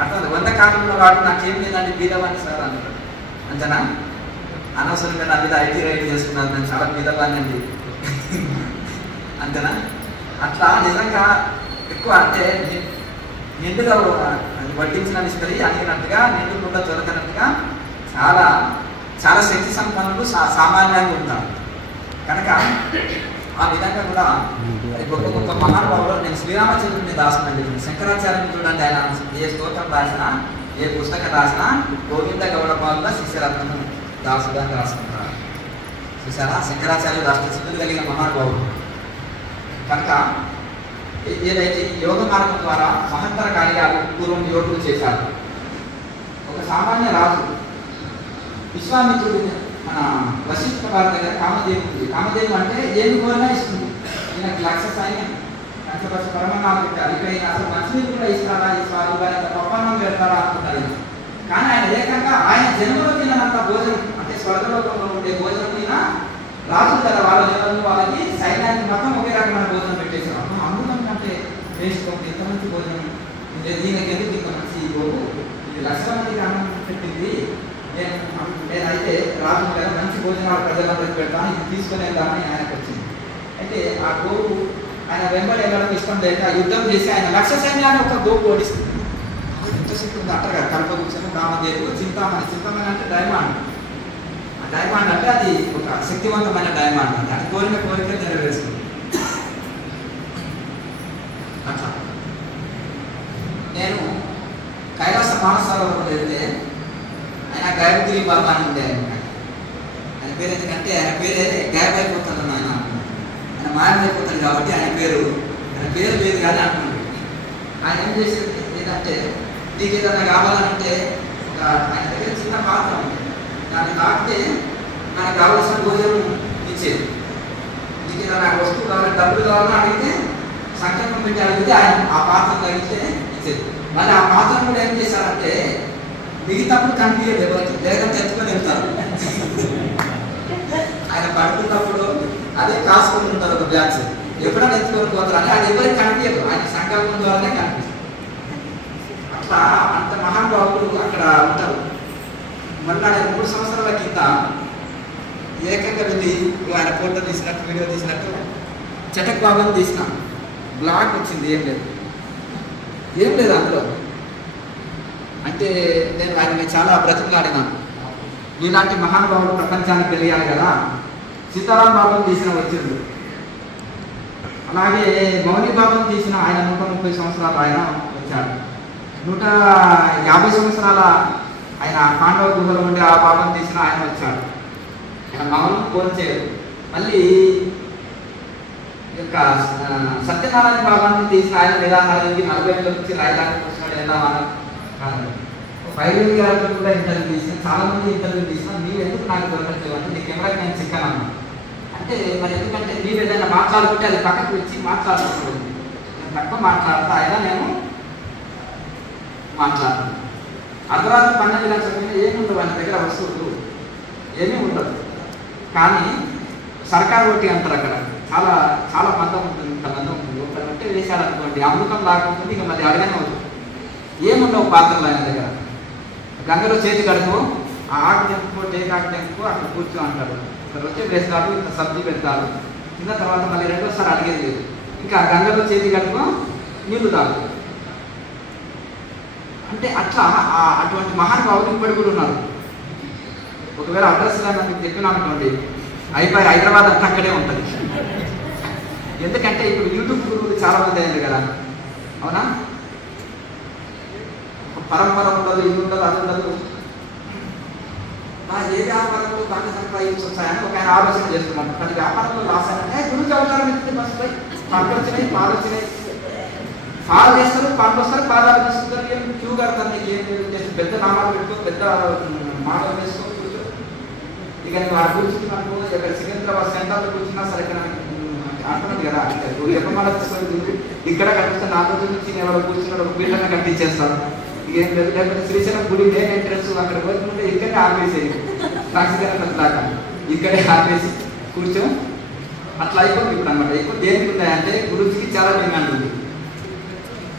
అర్థం 100 కార్లు వాడు నాకేం లేదండి బీదవాన్ని సార్ అంటాడు. అంతేనా? అనవసరంగా నా మీద ఐటీ రైడ్ చేస్తున్నారు, నేను చాలా బీదవాన్ని అండి అంతేనా? అట్లా నిజంగా ఎక్కువ అంటే నిండుగా వడ్డించిన ఇస్తుంది అడిగినట్టుగా, నిండు కూడా దొరకనట్టుగా చాలా చాలా శక్తి సంపన్నులు సామాన్యంగా ఉంటారు. కనుక ఆ విధంగా కూడా గొప్ప గొప్ప మహానుభావులు. నేను శ్రీరామచంద్రుని దాసుని చెప్పిన శంకరాచార్యుని చూడండి, ఆయన ఏ స్తోత్రం రాసినా, ఏ పుస్తకం రాసినా గోవింద గౌడపాదుల శిష్యరత్నము దాసుగా రాసుకుంటారు. చూసారా, శంకరాచార్యులు రాష్ట్ర సిద్ధులు కలిగిన మహానుభావుడు. కనుక ఏదైతే యోగ మార్గం ద్వారా మహత్తర కార్యాలు పూర్వం యోగులు చేశారు. ఒక సామాన్య రాజు విశ్వామిత్రుడు మన వశిష్ఠ వారి దగ్గర కామదేవి ఉంది. కామదేవి అంటే ఏమి కోరినా ఇస్తుంది. ఈయనకి లక్ష సైన్యం, లక్ష పరమన్నాలు పెట్టారు. ఇక్కడ ఈయన అసలు మంచినీళ్ళు కూడా ఇస్తారా, ఇస్తారు పప్పన్నం పెడతారా అనుకుంటారు. కానీ ఆయన ఏకంగా ఆయన జన్మలో తిన్నంత భోజనం, అంటే స్వర్గలోకంలో ఉండే భోజనం తిన రాజు కదా, వాళ్ళ జన్మలో వాళ్ళకి సైన్యానికి మొత్తం ఒకే రకమైన భోజనం పెట్టేశారు. అమృతం కంటే దీనికి ఎందుకు ఇంత మంచి గోపు ఇది లక్షల మందికి అన్నం పెట్టింది, నేనైతే రాజు కదా మంచి భోజనాలు ప్రజలందరికీ పెడతాను, ఇది తీసుకుని వెళ్దామని ఆయనకు వచ్చింది. అయితే ఆ గోపు ఆయన వెంబడి వెళ్ళడం ఇష్టం లేక యుద్ధం చేసి ఆయన లక్ష సైన్యాన్ని ఒక గోపు ఓడిస్తుంది. ఎంత శక్తి ఉంది అంటారు కదా, కల్పవృక్షము, కామధేనువు, చింతామణి అంటే డైమండ్. ఆ డైమండ్ అంటే అది ఒక శక్తివంతమైన డైమండ్ అంటే అది కోరిక నెరవేరుస్తుంది. అట్లా నేను కైలాస మానసరోవరంలో వెళ్తే ఆయన గాయత్రి బాబా అని ఉండే ఆయన పేరు, ఎందుకంటే ఆయన పేరే గాయబైపోతాడు, ఆయన మాయమైపోతాడు కాబట్టి ఆయన పేరు లేదు కానీ అంటున్నాడు. ఆయన ఏం చేసేది ఏంటంటే నీకు ఏదైనా కావాలంటే ఆయన దగ్గర చిన్న పాత్ర ఉంది, దాన్ని తాకితే మనకు కావాల్సిన భోజనం ఇచ్చేది. నీకు ఏదైనా వస్తువు కావాలి, డబ్బులు కావాలని అడిగితే సంకల్పం పెట్టి అడిగితే ఆయన ఆ పాత్ర తగిలితే ఇచ్చేది. మళ్ళీ ఆ పాత్రను కూడా ఏం చేశారంటే మిగతాప్పుడు కనిపించదు ఎవరికి, లేదంటే ఎత్తుకొని వెళ్తారు. ఆయన పడుకున్నప్పుడు అదే కాసుకొని ఉంటారు ఒక బ్యాగ్స్, ఎప్పుడైనా ఎత్తుకొని పోతారు అని అది ఎవరికి కనిపించదు, ఆయన సంకల్పం ద్వారానే కనిపిస్తుంది. అట్లా అంత మహానుభావులు అక్కడ ఉంటారు. మొన్న 3 సంవత్సరాల కింద ఏకంగా వెళ్ళి ఆయన ఫోటో తీసినట్టు వీడియో తీసినట్టు చటక్ బాబాను తీసిన బ్లాక్ వచ్చింది, ఏం లేదు అందులో. అంటే నేను ఆయనని చాలా బ్రతిమలాడినాను, ఇలాంటి మహానుభావులు ప్రపంచానికి తెలియాలి కదా. సీతారాం బాబాను తీసిన వచ్చిండు, అలాగే మౌని బాబాను తీసిన ఆయన 130 సంవత్సరాలు ఆయన వచ్చాడు. 150 సంవత్సరాల ఆయన పాండవ గుహలో ఉండే ఆ బాబాను తీసిన ఆయన వచ్చాడు. ఆయన మౌనం కోల్చేయరు. మళ్ళీ యొక్క సత్యనారాయణ బాబాను తీసిన ఆయన నిరాహారానికి 40 ఏళ్ళ నుంచి రాయడానికి వచ్చినాడు. ఎలా కాదు 5 గారితో కూడా ఇంటర్వ్యూ తీసిన, చాలా మంది ఇంటర్వ్యూ తీసిన, మీరు ఎందుకు నాకు దొరకట్లేదు అంటే నీ కెమెరాకి నేను చిక్కనమ్మా అంటే, మరి ఎందుకంటే మీరు ఏదైనా మాట్లాడుకుంటే అది పక్కకు వచ్చి మాట్లాడుకోకూడదు, నేను తక్కువ మాట్లాడతా, అయినా నేను మాట్లాడతాను. అర్ధరాత్రి 12 గంటల ఏముండవు ఆయన దగ్గర వస్తువులు ఏమీ ఉండదు. కానీ సర్కార్ ఒకటి అంటారు, అక్కడ చాలా చాలా మందం ఉంటుంది, ఇంతమంది ఉంటుంది. ఒక రొట్టె వేశాడనుకోండి అమృతం లాగుంటుంది, ఇక మళ్ళీ అడగనే అవుతుంది. ఏముండవు పాత్రలు ఆయన దగ్గర. గంగలో చేతి కడుపు, ఆ ఆకు తెంపుకో, టేకాకు తెంపుకో, అక్కడ కూర్చో అంటారు. ఒక రొట్టె వేస్తారు, ఇంత సబ్జీ పెడతారు, తిన్న తర్వాత మళ్ళీ రెండోసారి అడిగేది లేదు. ఇంకా గంగలో చేతి కడుపు, నీళ్లు తాగు. అంటే అట్లా అటువంటి మహానుభావులు ఇప్పటి కూడా ఉన్నారు. ఒకవేళ అడ్రస్ మీకు చెప్పినామనుకోండి అయిపోయి హైదరాబాద్ అంతా అక్కడే ఉంటుంది. ఎందుకంటే ఇప్పుడు యూట్యూబ్ గురువులు చాలా మంది అయింది కదా, అవునా? పరంపర ఉండదు, ఇది ఉండదు, అది ఉండదు. ఏ వ్యాపారంలో దాన్ని సంపాదించొచ్చాయని ఒక ఆయన ఆలోచన చేస్తున్నాడు. కానీ వ్యాపారంలో రాశారంటే గురువు అవతారం ఎత్తితే మర్చిపోయి పంటలు వచ్చినాయి, పాలు వచ్చినాయి, పాలు చేస్తారు, పంటలు వస్తారు, పాదాలు తీసుకుంటారు, ఏం క్యూ కడతారు, నీకు ఏం చేసి పెద్ద నామాలు పెట్టుకో, పెద్ద మాటలు వేసుకో, కూర్చో. ఇక నువ్వు ఆ కూర్చున్నాను ఇక్కడ సికింద్రాబాద్ సెంటర్లో కూర్చున్నా సరే అంటున్నది కదా, ఎప్పమాల ఇక్కడ కనిపిస్తే 4 రోజుల నుంచి నేను ఎవరో కూర్చున్నాడు, ఒక పీఠాన్ని కట్టించేస్తాను. ఏం లేదు, లేకపోతే శ్రీశైలం గుడి మెయిన్ ఎంట్రెన్స్ అక్కడ పోతుంటే ఇక్కడే ఆపేసేది, సాక్షిగారం దాకా ఇక్కడే ఆపేసి కూర్చో. అట్లా అయిపోతుంది ఇప్పుడు అనమాట. ఎక్కువ దేనికి ఉన్నాయంటే గురువుకి చాలా డిమాండ్ ఉంది,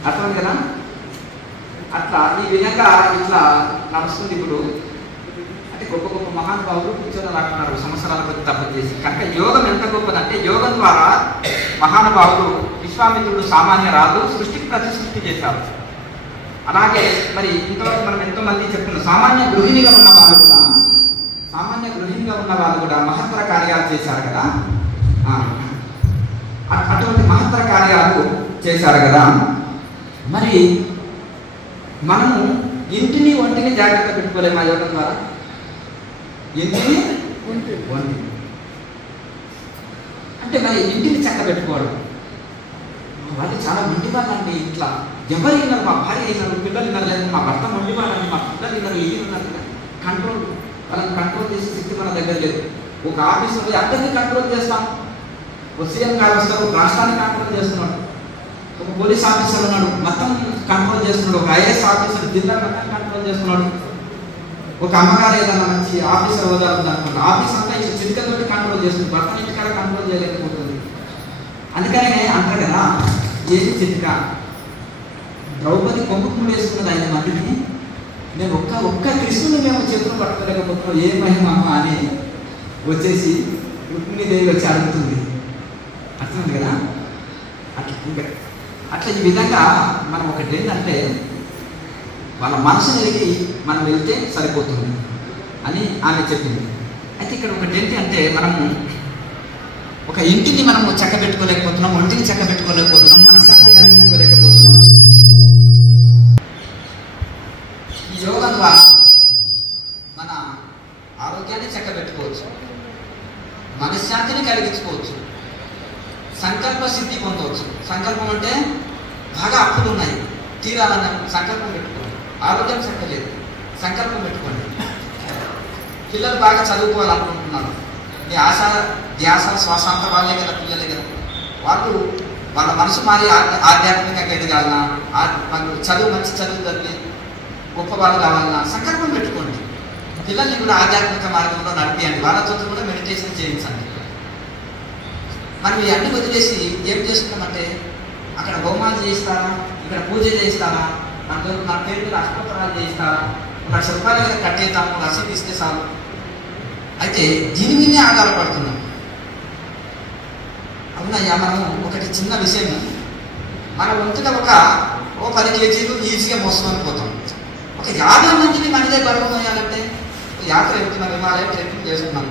అర్థం కదా. అట్లా ఈ విధంగా ఇట్లా నడుస్తుంది ఇప్పుడు. అంటే గొప్ప గొప్ప మహానుభావులు కూర్చొని రాకున్నారు సంవత్సరాల కొద్ది తపన చేసి. కనుక యోగం ఎంత గొప్పదంటే యోగం ద్వారా మహానుభావులు విశ్వామిత్రుడు సామాన్య రాజు సృష్టికి ప్రతిసృష్టి చేశారు. అలాగే మరి ఇంతవరకు మనం ఎంతో మంది చెప్తున్నాం, సామాన్య గృహిణిగా ఉన్న వాళ్ళు కూడా మహత్తర కార్యాలు చేశారు కదా. అటువంటి మహత్తర కార్యాలు చేశారు కదా. మరి మనము ఇంటిని ఒంటిని జాగ్రత్త పెట్టుకోలేము ఆ యోగం ద్వారా. ఇంటిని ఒంటి అంటే మరి ఇంటిని చక్క పెట్టుకోవడం. వాళ్ళు చాలా మొండివాళ్ళండి. ఇట్లా ఎవరు విన్నారు, మా భార్య అయినారు, పిల్లలు విన్నారు, లేదు మా భర్త మొండివాళ్ళండి, మా పిల్లలు విన్నారు, ఏది ఉన్నారు. కంట్రోల్, వాళ్ళని కంట్రోల్ చేసే శక్తి మన దగ్గర లేదు. ఒక ఆఫీసులో అందరినీ కంట్రోల్ చేస్తాం. ఒక సీఎం గారు వస్తారు, రాష్ట్రాన్ని కంట్రోల్ చేస్తున్నాడు. ఒక పోలీస్ ఆఫీసర్ ఉన్నాడు, మొత్తం కంట్రోల్ చేస్తున్నాడు. ఒక ఐఏఎస్ ఆఫీసర్ జిల్లా మొత్తం కంట్రోల్ చేస్తున్నాడు. ఒక అమ్మగారు ఏదైనా మంచి ఆఫీసర్ హోదా ఉందనుకోండి, ఆఫీస్ అంతా ఇట్లా చిటికతోటి కంట్రోల్ చేస్తుంది, భర్త ఇంటికాడ కంట్రోల్ చేయలేకపోతుంది. అందుకనే అంటారు కదా, ఏది చిటిక ద్రౌపది కొమ్ముకు ముడేసుకున్నది 5 మందిని. మేము ఒక్క కృష్ణుని మేము చేతులు పట్టుకోలేకపోతున్నాం, ఏ మహిమ అని వచ్చేసి రుక్మిణీదేవి వచ్చి అడుగుతుంది. అర్థమైంది కదా? అట్లా ఈ విధంగా మనం ఒకటి ఏంటంటే వాళ్ళ మనసుని ఎరిగి మనం వెళ్తే సరిపోతుంది అని ఆమె చెప్పింది. అయితే ఇక్కడ ఒకటి ఏంటి అంటే మనము ఒక ఇంటిని మనము చక్కబెట్టుకోలేకపోతున్నాం, ఒంటిని చక్కబెట్టుకోలేకపోతున్నాం, మనశ్శాంతి కలిగించుకోలేకపోతున్నాం. ఈ యోగం ద్వారా మన ఆరోగ్యాన్ని చక్కబెట్టుకోవచ్చు, మనశ్శాంతిని కలిగించుకోవచ్చు, సంకల్ప సిద్ధి పొందవచ్చు. సంకల్పం అంటే బాగా అప్పులు ఉన్నాయి, తీరాలన్న సంకల్పం పెట్టుకోండి. ఆరోగ్యం చక్కలేదు, సంకల్పం పెట్టుకోండి. పిల్లలు బాగా చదువుకోవాలనుకుంటున్నారు, మీ ఆశ ధ్యాస శ్వాసంతా వాళ్ళే కదా, పిల్లలే కదా. వాళ్ళ మనసు మారి ఆధ్యాత్మికంగా ఎదగాలన్నా, వాళ్ళు మంచి చదువు చదివి గొప్ప వాళ్ళు కావాలన్నా సంకల్పం పెట్టుకోండి. పిల్లల్ని కూడా ఆధ్యాత్మిక మార్గంలో నడిపియండి, వాళ్ళతో కూడా మెడిటేషన్ చేయించండి. మనం ఇవన్నీ వదిలేసి ఏం చేస్తున్నామంటే అక్కడ హోమాలు చేయిస్తారా, ఇక్కడ పూజ చేయిస్తారా, మన పేరు మీద అష్టోత్తరాలు చేయిస్తారా, 1,00,000 రూపాయలు కదా కట్టేద్దాము, రసీదు ఇస్తే చాలు. అయితే దీని మీదే ఆధారపడుతున్నాం. అవునయ్యా, మనము ఒకటి చిన్న విషయం, మన వంతుగా ఓ 10 కేజీలు ఈజీగా మోసుకొని పోతాం. ఒక 50 మందిని మనదే బరువు మోయాలంటే యాత్ర వెళ్తున్నాం, హిమాలయం ట్రెక్కింగ్ చేస్తున్నాం,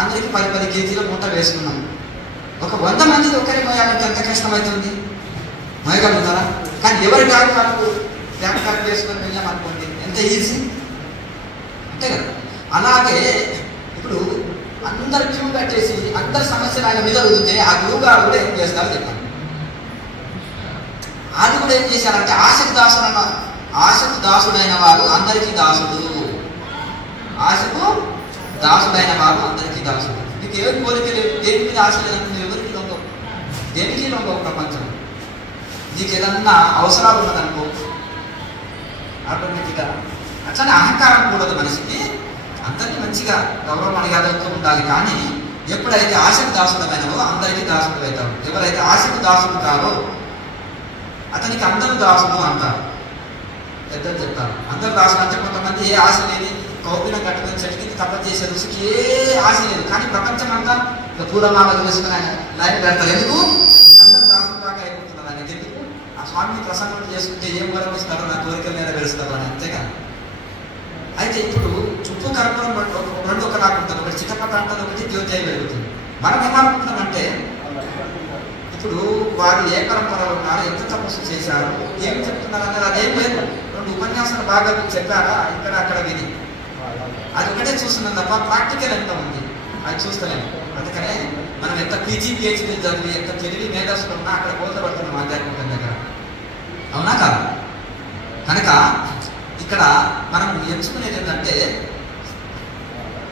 అందరికీ 10 కేజీల మూట వేసుకున్నాం. ఒక 100 మందిని ఒకరి మోయాలంటే ఎంత కష్టమవుతుంది? మోయగలుగుతారా? కానీ ఎవరి బ్యాగ్ వాళ్ళు బ్యాగ్ ప్యాక్ వేసుకొని వెళ్ళామనుకోండి, ఎంత ఈజీ అంతే కదా. అలాగే ఇప్పుడు అందరు క్యూ కట్టేసి అందరి సమస్యలు ఆయన మీద రుదితే ఆ క్యూగాడు కూడా ఏం చేస్తారో చెప్పండి. అది కూడా ఏం చేశారంటే ఆశకు దాసుడైన వారు అందరికీ దాసుడు, ఆశకు దాసుడైన వారు అందరికీ దాసుడు. నీకు ఎవరి కోరిక లేదు, దేని మీద ఆశ లేదంటే ఎవరికి లొంగవు, దేనికి లొంగవు ప్రపంచం. నీకు ఏదన్నా అవసరాలు ఉన్నదనుకో ఆటోమేటిక్గా. అట్లనే అహంకారం కూడదు మనిషికి, అందరినీ మంచిగా గౌరవ మర్యాదలతో ఉండాలి. కానీ ఎప్పుడైతే ఆశకు దాసుడమైనవో అందరికీ దాసుడు అవుతారు. ఎవరైతే ఆశకు దాసుడు కారో అతనికి అందరూ దాసుడు అంటారు, పెద్దలు చెప్తారు. అందరూ దాసుడు అంటే కొంతమంది ఏ ఆశ లేని కౌపిన కట్టుకుని చెట్టుకి తప్ప చేసే రుచికి ఏ ఆశ లేదు, కానీ ప్రపంచం అంతా పూలమాలలు వేసుకుని లైన్ పెడతారు. ఎందుకు? అందరూ దాసుడు దాకా అయిపోతున్నారు అనేది. ఎందుకు? ఆ స్వామిని ప్రసన్నం చేసుకుంటే ఏం వరం ఇస్తారో, నా కోరికలు నెరవేరుస్తారు అని, అంతేగా. అయితే ఇప్పుడు చుట్టూ కర్పూరం రెండు ఒకలాగా ఉంటుంది, ఒకటి చిట్టపట్ట అంటుంది, ఒకటి జ్యోతి పెరుగుతుంది. మనం ఏమనుకుంటున్నామంటే ఇప్పుడు వారు ఏ పరంపరలో ఉన్నారు, ఎంత తపస్సు చేశారు, ఏం చెప్తున్నారు అనేది అదేం లేదు. 2 ఉపన్యాసాలు బాగా చెప్పారా ఇక్కడ అక్కడ విని అది ఒకటే చూస్తున్నాం తప్ప ప్రాక్టికల్ ఎంత ఉంది అది చూస్తలేము. అందుకనే మనం ఎంత PhD చదివి ఎంత తెలివి మేధస్సులు ఉన్నా అక్కడ బోధపడుతున్నాం ఆధ్యాత్మికం దగ్గర, అవునా కాదు? కనుక ఇక్కడ మనం ఎంచుకునేది ఏంటంటే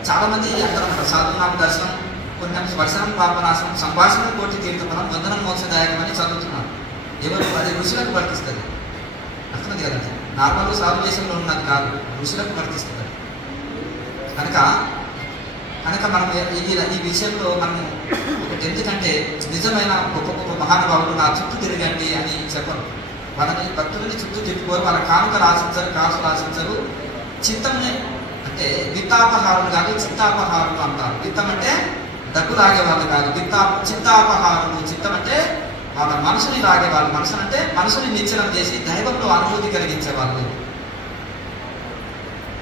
చాలామంది అందరం సాధునామ దర్శనం, కొన్ని స్పర్శనం పాపనాశనం, సంభాషణ కోటి తీర్థమనం, వందనం మోక్షదాయకం అని చదువుతున్నారు. ఎవరు? అది ఋషులకు వర్తిస్తుంది. అర్థమైంది కదండి. నార్మల్గా సాధు దేశంలో ఉన్నది కాదు, ఋషులకు వర్తిస్తుంది. కనుక మనం ఈ విషయంలో మనము ఒకటి, ఎందుకంటే నిజమైన గొప్ప గొప్ప మహానుభావులు నా చుట్టూ తిరగండి అని చెప్పరు. వాళ్ళని భక్తులని చుట్టూ తిప్పుకోరు, వాళ్ళ కానుకలు ఆశించరు, కాసులు ఆశించరు. చిత్తమునే అంటే విత్తాపహారులు కాదు, చిత్తాపహారులు అంటారు. విత్తం అంటే డబ్బు లాగేవాళ్ళు కాదు, చిత్తాపహారులు. చిత్తం అంటే వాళ్ళ మనసుని లాగేవాళ్ళు. మనసు అంటే మనసుని నిశ్చలం చేసి దైవంలో అనుభూతి కలిగించేవాళ్ళు.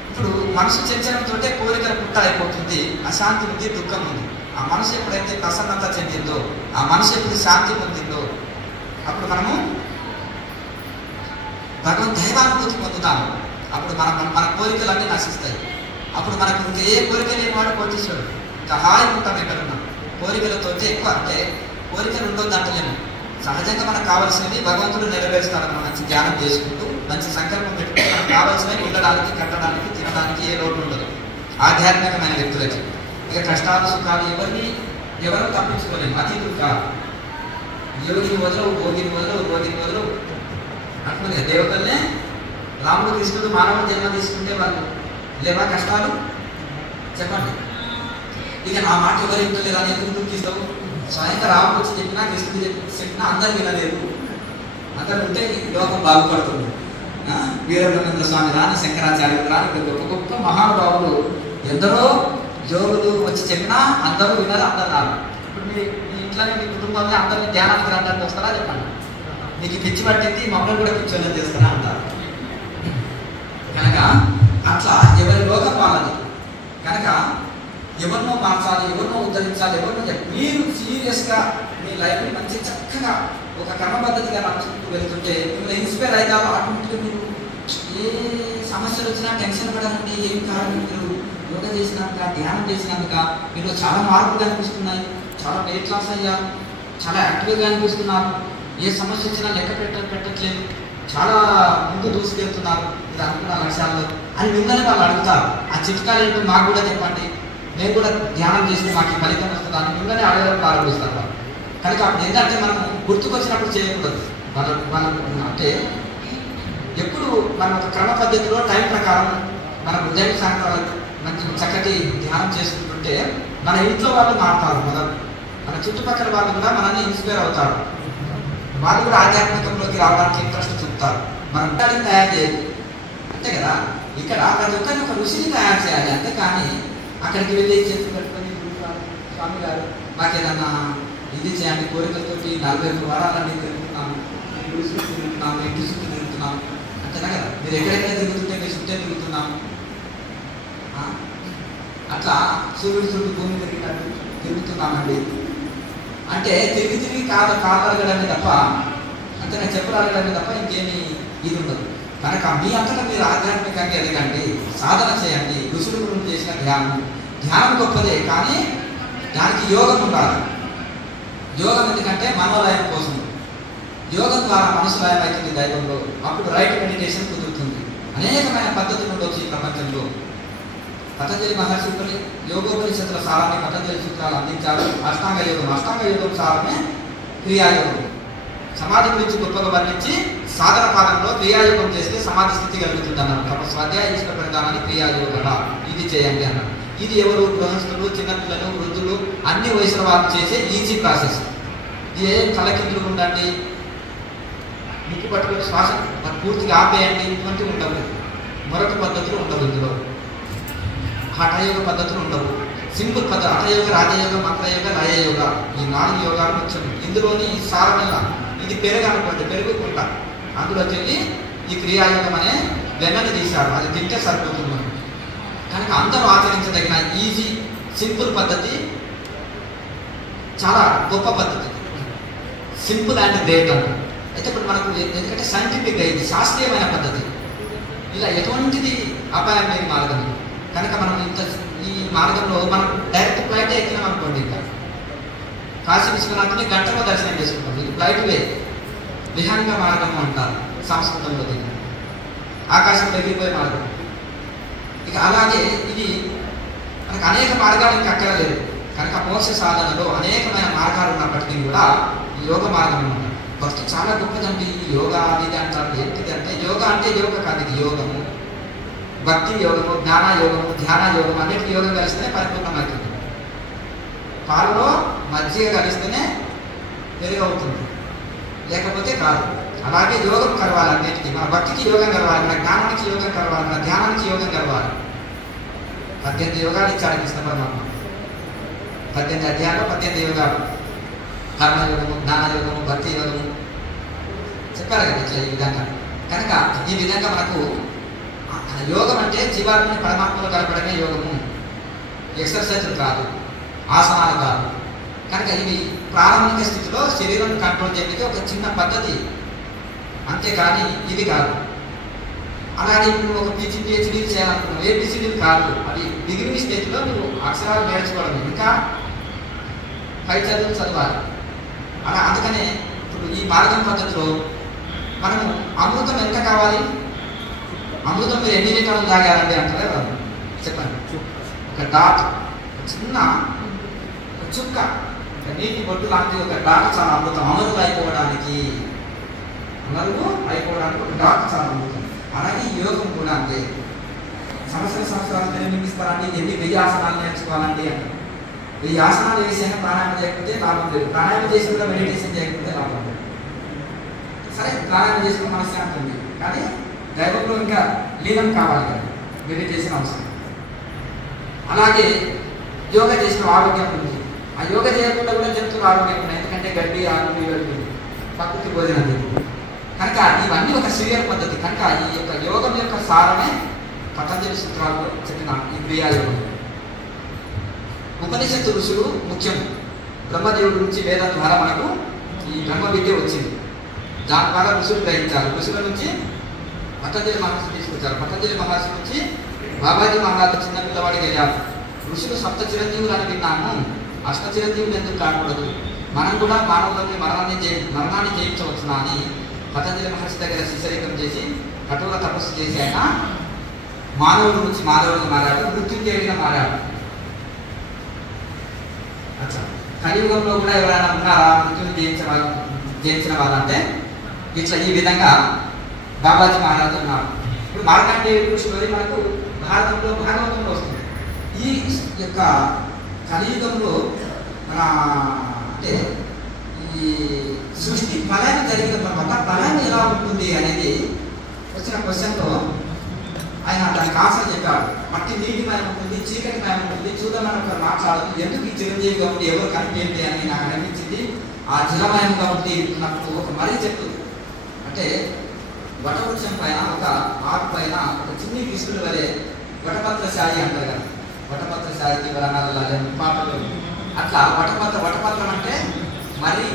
ఇప్పుడు మనసు చంచలంతో కోరికల పుట్ట అయిపోతుంది, అశాంతి ఉంది, దుఃఖం ఉంది. ఆ మనసు ఎప్పుడైతే ప్రసన్నత చెందిందో, ఆ మనసు ఎప్పుడు శాంతి పొందిందో, అప్పుడు మనము దైవానుభూతి పొందుతాము. అప్పుడు మన కోరికలన్నీ నశిస్తాయి. అప్పుడు మనకు ఇంకా ఏ కోరిక లేని వాడు కోటీశ్వరుడు, ఇంకా హాయిగా ఉంటాం. ఎక్కడున్నా కోరికలతో ఎక్కువ అంటే కోరికలు ఉండొద్దు అంటలేము. సహజంగా మనకు కావాల్సినవి భగవంతుడు నెరవేరుస్తాడు. మనం మంచి ధ్యానం చేసుకుంటూ మంచి సంకల్పం పెట్టుకుంటూ మనకు కావాల్సినవి ఉండడానికి, కట్టడానికి, తినడానికి ఏ లోటు ఉండదు ఆధ్యాత్మికమైన వ్యక్తులకి. ఇక కష్టాలు సుఖాలు ఎవరు తప్పించుకోలేము, అతీతులు కాదు. యోగిని వదలవు, భోగిని వదలవు, రోగిని వదలవు. అట్లనే దేవతల్నే రాముడు కృష్ణుడు మానవ జన్మ తీసుకుంటే వాళ్ళు లేవా కష్టాలు? చెప్పండి. ఇక నా మాట ఎవరు ఇంటలేదు అని ఎందుకు దుఃఖిస్తావు? స్వయంగా రాముడు వచ్చి చెప్పినా, కృష్ణుడు చెప్పినా అందరు వినలేదు. అతను ఉంటే లోకం బాగుపడుతుంది. వీరబ్రహ్మేంద్ర స్వామి రాని, శంకరాచార్యులు రాని, గొప్ప గొప్ప మహానుభావులు ఎందరో యోగులు వచ్చి చెప్పినా అందరూ వినరు, అందరు రారు. ఇప్పుడు మీ ఇంట్లోనే మీ కుటుంబంలో అందరినీ ధ్యానానికి రావడానికి వస్తారా చెప్పండి. నీకు పిచ్చి పట్టింది, మమ్మల్ని కూడా పిచ్చోళ్ళని చేస్తారా అంటారు. కనుక అట్లా ఎవరి లోకం వాళ్ళది. కనుక ఎవరినో మార్చాలి, ఎవరినో ఉద్ధరించాలి, ఎవరినో మీరు సీరియస్గా మీ లైఫ్ని మంచి చక్కగా ఒక క్రమపద్ధతిగా నడుచుకుంటూ వెళ్తుంటే మిమ్మల్ని ఇన్స్పైర్ అవుతారు. ఆటోమేటిక్గా మీరు ఏ సమస్యలు వచ్చినా టెన్షన్ పడాలంటే ఏం కాదు. మీరు యోగా చేసినాక, ధ్యానం చేసినాక మీరు చాలా మార్పులు కనిపిస్తున్నాయి, చాలా వెయిట్ లాస్ అయ్యారు, చాలా యాక్టివ్గా అనిపిస్తున్నారు, ఏ సమస్య వచ్చినా లెక్క పెట్టట్లేదు, చాలా ముందు దూసుకెళ్తున్నారు మీరు అనుకున్న లక్ష్యాల్లో అని మిమ్మల్ని వాళ్ళు అడుగుతారు. ఆ చిట్కాలు ఏంటో మాకు కూడా చెప్పండి, మేము కూడా ధ్యానం చేస్తే మాకు ఫలితం వస్తుందని మిమ్మల్ని అడగడం ప్రారంభిస్తారు వాళ్ళు. కనుక అప్పుడు ఏంటంటే మనం గుర్తుకొచ్చినప్పుడు చేయకూడదు. మనం అంటే ఎప్పుడు మనం ఒక క్రమ పద్ధతిలో టైం ప్రకారం మన ఉదయం సాయంత్రాలు మంచి చక్కటి ధ్యానం చేసుకుంటుంటే మన ఇంట్లో వాళ్ళు మారుతారు, మన చుట్టుపక్కల వాళ్ళు కూడా మనల్ని ఇన్స్పైర్ అవుతారు. వాళ్ళు కూడా ఆధ్యాత్మికంలోకి రావడానికి ఇంట్రెస్ట్ చూపుతారు. మనం తయారు చేయాలి అంతే కదా. ఇక్కడ ప్రతి ఒక్కరిని ఒక ఋషిని తయారు చేయాలి, అంతేకాని అక్కడికి వెళ్ళి చేతులు కట్టుకొని స్వామి గారు మాకేదన్నా ఇది చేయండి కోరికలతోటి 45 వారాలన్నీ తిరుగుతున్నాము, తిరుగుతున్నాము, ఇంటి చుట్టూ తిరుగుతున్నాము అంతేనా కదా. మీరు ఎక్కడెక్కడ తిరుగుతుంటే మీ చుట్టే తిరుగుతున్నాము. అట్లా సూర్యుడి చుట్టూ భూమి తిరుగుతున్నామండి అంటే తిరిగి కాళ్ళు అడగడమే తప్ప, అంతేనా చెప్పులు అడగడమే తప్ప ఇంకేమీ ఇది ఉండదు. కనుక మీ అంతటా మీరు ఆధ్యాత్మికంగా ఎదగండి, సాధన చేయండి. ఋషుల గురించి చేసిన ధ్యానం గొప్పదే, కానీ దానికి యోగం ఉండాలి. యోగం ఎందుకంటే మనోలయం కోసం. యోగం ద్వారా మనసు లయం అవుతుంది దైవంలో, అప్పుడు రైట్ మెడిటేషన్ కుదురుతుంది. అనేకమైన పద్ధతులు ఉండొచ్చు ఈ ప్రపంచంలో. పతంజలి మహర్షి యోగోపనిషత్తుల సారాన్ని పతంజలి సూత్రాలు అందించారు. అష్టాంగ యోగం సారమే క్రియాయోగం. సమాధి గురించి గొప్పగా వర్ణించి సాధన కాలంలో క్రియాయోగం చేస్తే సమాధి స్థితి కలుగుతుంది అన్నారు. స్వాధ్యాయ ఈశ్వర ప్రధానాన్ని క్రియాయోగ ఇది చేయండి అన్నారు. ఇది ఎవరు గృహస్థులు, చిన్నపిల్లలు, వృద్ధులు అన్ని వయసుల వారు చేసే ఈజీ ప్రాసెస్. ఇది తలకిందులు ఉండండి, ముక్కు పట్టుకుని శ్వాస పూర్తిగా ఆపేయండి, ఇటువంటివి ఉండవు. మరొక పద్ధతులు ఉండవు ఇందులో. హఠయోగ పద్ధతులు ఉండవు. సింపుల్ పద్ధతి హఠయోగ, రాజయోగ, మంత్రయోగ, లయయోగ ఈ 4 యోగాలు వచ్చాయి. ఇందులోని సారమల్ల ఇది పెరుగు అనుకోండి, పెరుగుకుంటా అందులో చెల్లి ఈ క్రియాయోగం అనే వెన్నని తీశారు. అది తింటే సరిపోతుంది. కనుక అందరూ ఆచరించదగిన ఈజీ సింపుల్ పద్ధతి, చాలా గొప్ప పద్ధతి, సింపుల్ అండ్ గ్రేట్ అన్న. అయితే ఇప్పుడు మనకు ఎందుకంటే సైంటిఫిక్గా ఇది శాస్త్రీయమైన పద్ధతి, ఇలా ఎటువంటిది అపాయం లేని మార్గం. కనుక మనం ఈ మార్గంలో మనం డైరెక్ట్ ఫ్లైట్ ఎక్కినాం అనుకోండి, ఇంకా కాశీ విశ్వనాథుని గంటలో దర్శనం చేసుకుంటాం. ఇది ఫ్లైట్ వే, విహంగ మార్గం అంటారు సంస్కృతంలో. దీన్ని ఆకాశంలో ఎగిరిపోయే మార్గం. ఇక అలాగే ఇది మనకు అనేక మార్గాలు ఇంకా అక్కడ లేదు. కనుక మోక్ష సాధనలో అనేకమైన మార్గాలు ఉన్నప్పటికీ కూడా ఈ యోగ మార్గం ఉన్నది. భక్తి చాలా గొప్పదండి. ఈ యోగా అనేది అంటారు. ఏంటిది అంటే యోగా అంటే యోగ కాదు, ఇది యోగము, భక్తి యోగము, జ్ఞాన యోగము, ధ్యాన యోగం అన్నిటికీ యోగం కలిస్తేనే పరిపూర్ణమవుతుంది. పాలలో మజ్జిగ కలిస్తేనే పెరుగవుతుంది, లేకపోతే కాదు. అలాగే యోగం కలవాలి అన్నిటికీ. మన భక్తికి యోగం కలవాలి, మన జ్ఞానానికి యోగం కలవాలి, మన ధ్యానానికి యోగం కలవాలి. 18 యోగాలు ఇచ్చాడు కృష్ణ పరమాత్మ. 18 అధ్యాయాలు 18 యోగాలు. కర్మయోగము, జ్ఞానయోగము, భక్తి యోగము చెప్పారు కదా ఇట్లా ఈ విధంగా. కనుక ఈ విధంగా మనకు యోగం అంటే జీవాత్మని పరమాత్మలో కలపడమే యోగము. ఎక్సర్సైజులు కాదు, ఆసనాలు కాదు. కనుక ఇవి ప్రారంభిక స్థితిలో శరీరం కంట్రోల్ చేయడానికి ఒక చిన్న పద్ధతి, అంతేకాని ఇది కాదు. అలాగే ఇప్పుడు ఒక పిహెచ్డీ చేయాలనుకున్నావు, ఏబిసిడీలు కాదు, అవి బిగినింగ్ స్టేజ్లో నువ్వు అక్షరాలు నేర్చుకోవడం, ఇంకా పై చదువులు చదవాలి. అలా అందుకనే ఇప్పుడు ఈ మార్గం పద్ధతిలో మనము అమృతం ఎంత కావాలి, అమృతం మీరు ఎన్ని లీటర్లు తాగాలండి అంటారు కదా, చెప్పండి. ఒక డాట్, చిన్న చుక్క, నీటి బొట్టు లాంటి ఒక డాట్ చాలా అమృతం. అమరులు అయిపోవడానికి ఒక డాట్ చాలా అమృతం. అలాగే యోగం కూడా అంతే. సంవత్సరాలు నిర్మిస్తారండి, ఎన్ని 1000 ఆసనాలు నేర్చుకోవాలండి అంటే 1000 ఆసనాలు వేసి ప్రాణాయామం చేయకపోతే లాభం లేదు, ప్రాణాయామం చేసి కూడా మెడిటేషన్ చేయకపోతే లాభం లేదు. సరే ప్రాణాయామం చేసుకున్న మనశ్శాంతి ఉంది, కానీ దైవంలో ఇంకా లీనం కావాలి కదా, మెడిటేషన్ అవసరం. అలాగే యోగా చేసిన ఆరోగ్యం ఉంది. ఆ యోగా చేయకుండా కూడా జంతువులు ఆరోగ్యం ఉన్నాయి, ఎందుకంటే గడ్డి ఆరోగ్యం గడ్డి ప్రకృతి భోజనం కనుక ఇవన్నీ ఒక సీరియల్ పద్ధతి. కనుక ఈ యొక్క యోగం యొక్క సారమే పతంజలి సూత్రాల్లో చెప్పిన ఈ క్రియాయోగం. ఉపనిషత్తు ఋషులు ముఖ్యం. బ్రహ్మదేవుడి నుంచి వేదం ద్వారా మనకు ఈ బ్రహ్మ విద్య వచ్చింది. దాని ద్వారా ఋషులు గ్రహించారు. ఋషుల నుంచి పతంజలి మహర్షి తీసుకొచ్చారు. పతంజలి మహర్షి నుంచి బాబాజీ మహారాజు చిన్న పిల్లవాడికి వెళ్ళారు. ఋషులు సప్త చిరంజీవులు అని విన్నాము, అష్ట చిరంజీవులు ఎందుకు కాకూడదు, మనం కూడా మానవులని మరణాన్ని జయించవచ్చునా అని పతంజలి మహర్షి దగ్గర శిశరీకం చేసి కఠోర తపస్సు చేసి ఆయన మానవుడి నుంచి మానవుడిగా మారాడు, మృత్యుంజయుడిగా మారాడు. అచ్చా, కలియుగంలో కూడా ఎవరైనా ఉన్నారా మృత్యుని జయించిన వాళ్ళంటే ఇట్లా ఈ విధంగా బాబాజీ మహారాజు ఉన్నారు. ఇప్పుడు మార్కండేయుడు స్టోరీ మనకు భాగవతంలో వస్తుంది. ఈ యొక్క కలియుగంలో మన అంటే ఈ సృష్టి ఫలాన్ని జరిగిన తర్వాత ఫలాన్ని ఎలా ఉంటుంది అనేది వచ్చిన క్వశ్చన్లో ఆయన దానికి ఆన్సర్ చెప్పాడు. మట్టి నీటిమయం ఉంటుంది, చీకటిమయం ఉంటుంది, చూద్దామని ఒకరు మాట్లాడదు, ఎందుకు ఈ చిరంజీవిగా ఉండి ఎవరు కనిపించింది అని నాకు అనిపించింది. ఆ జలమయంగా ఉండి ఉన్నప్పుడు ఒక మరీ చెప్తుంది అంటే వటవృక్షం పైన ఒక ఆకు పైన ఒక చిన్ని కృష్ణుడు వలె వటపత్రశాయి అంటారు కదా, వటపత్రశాయికి వరణాల పాటలు అట్లా వటపత్రం అంటే మరి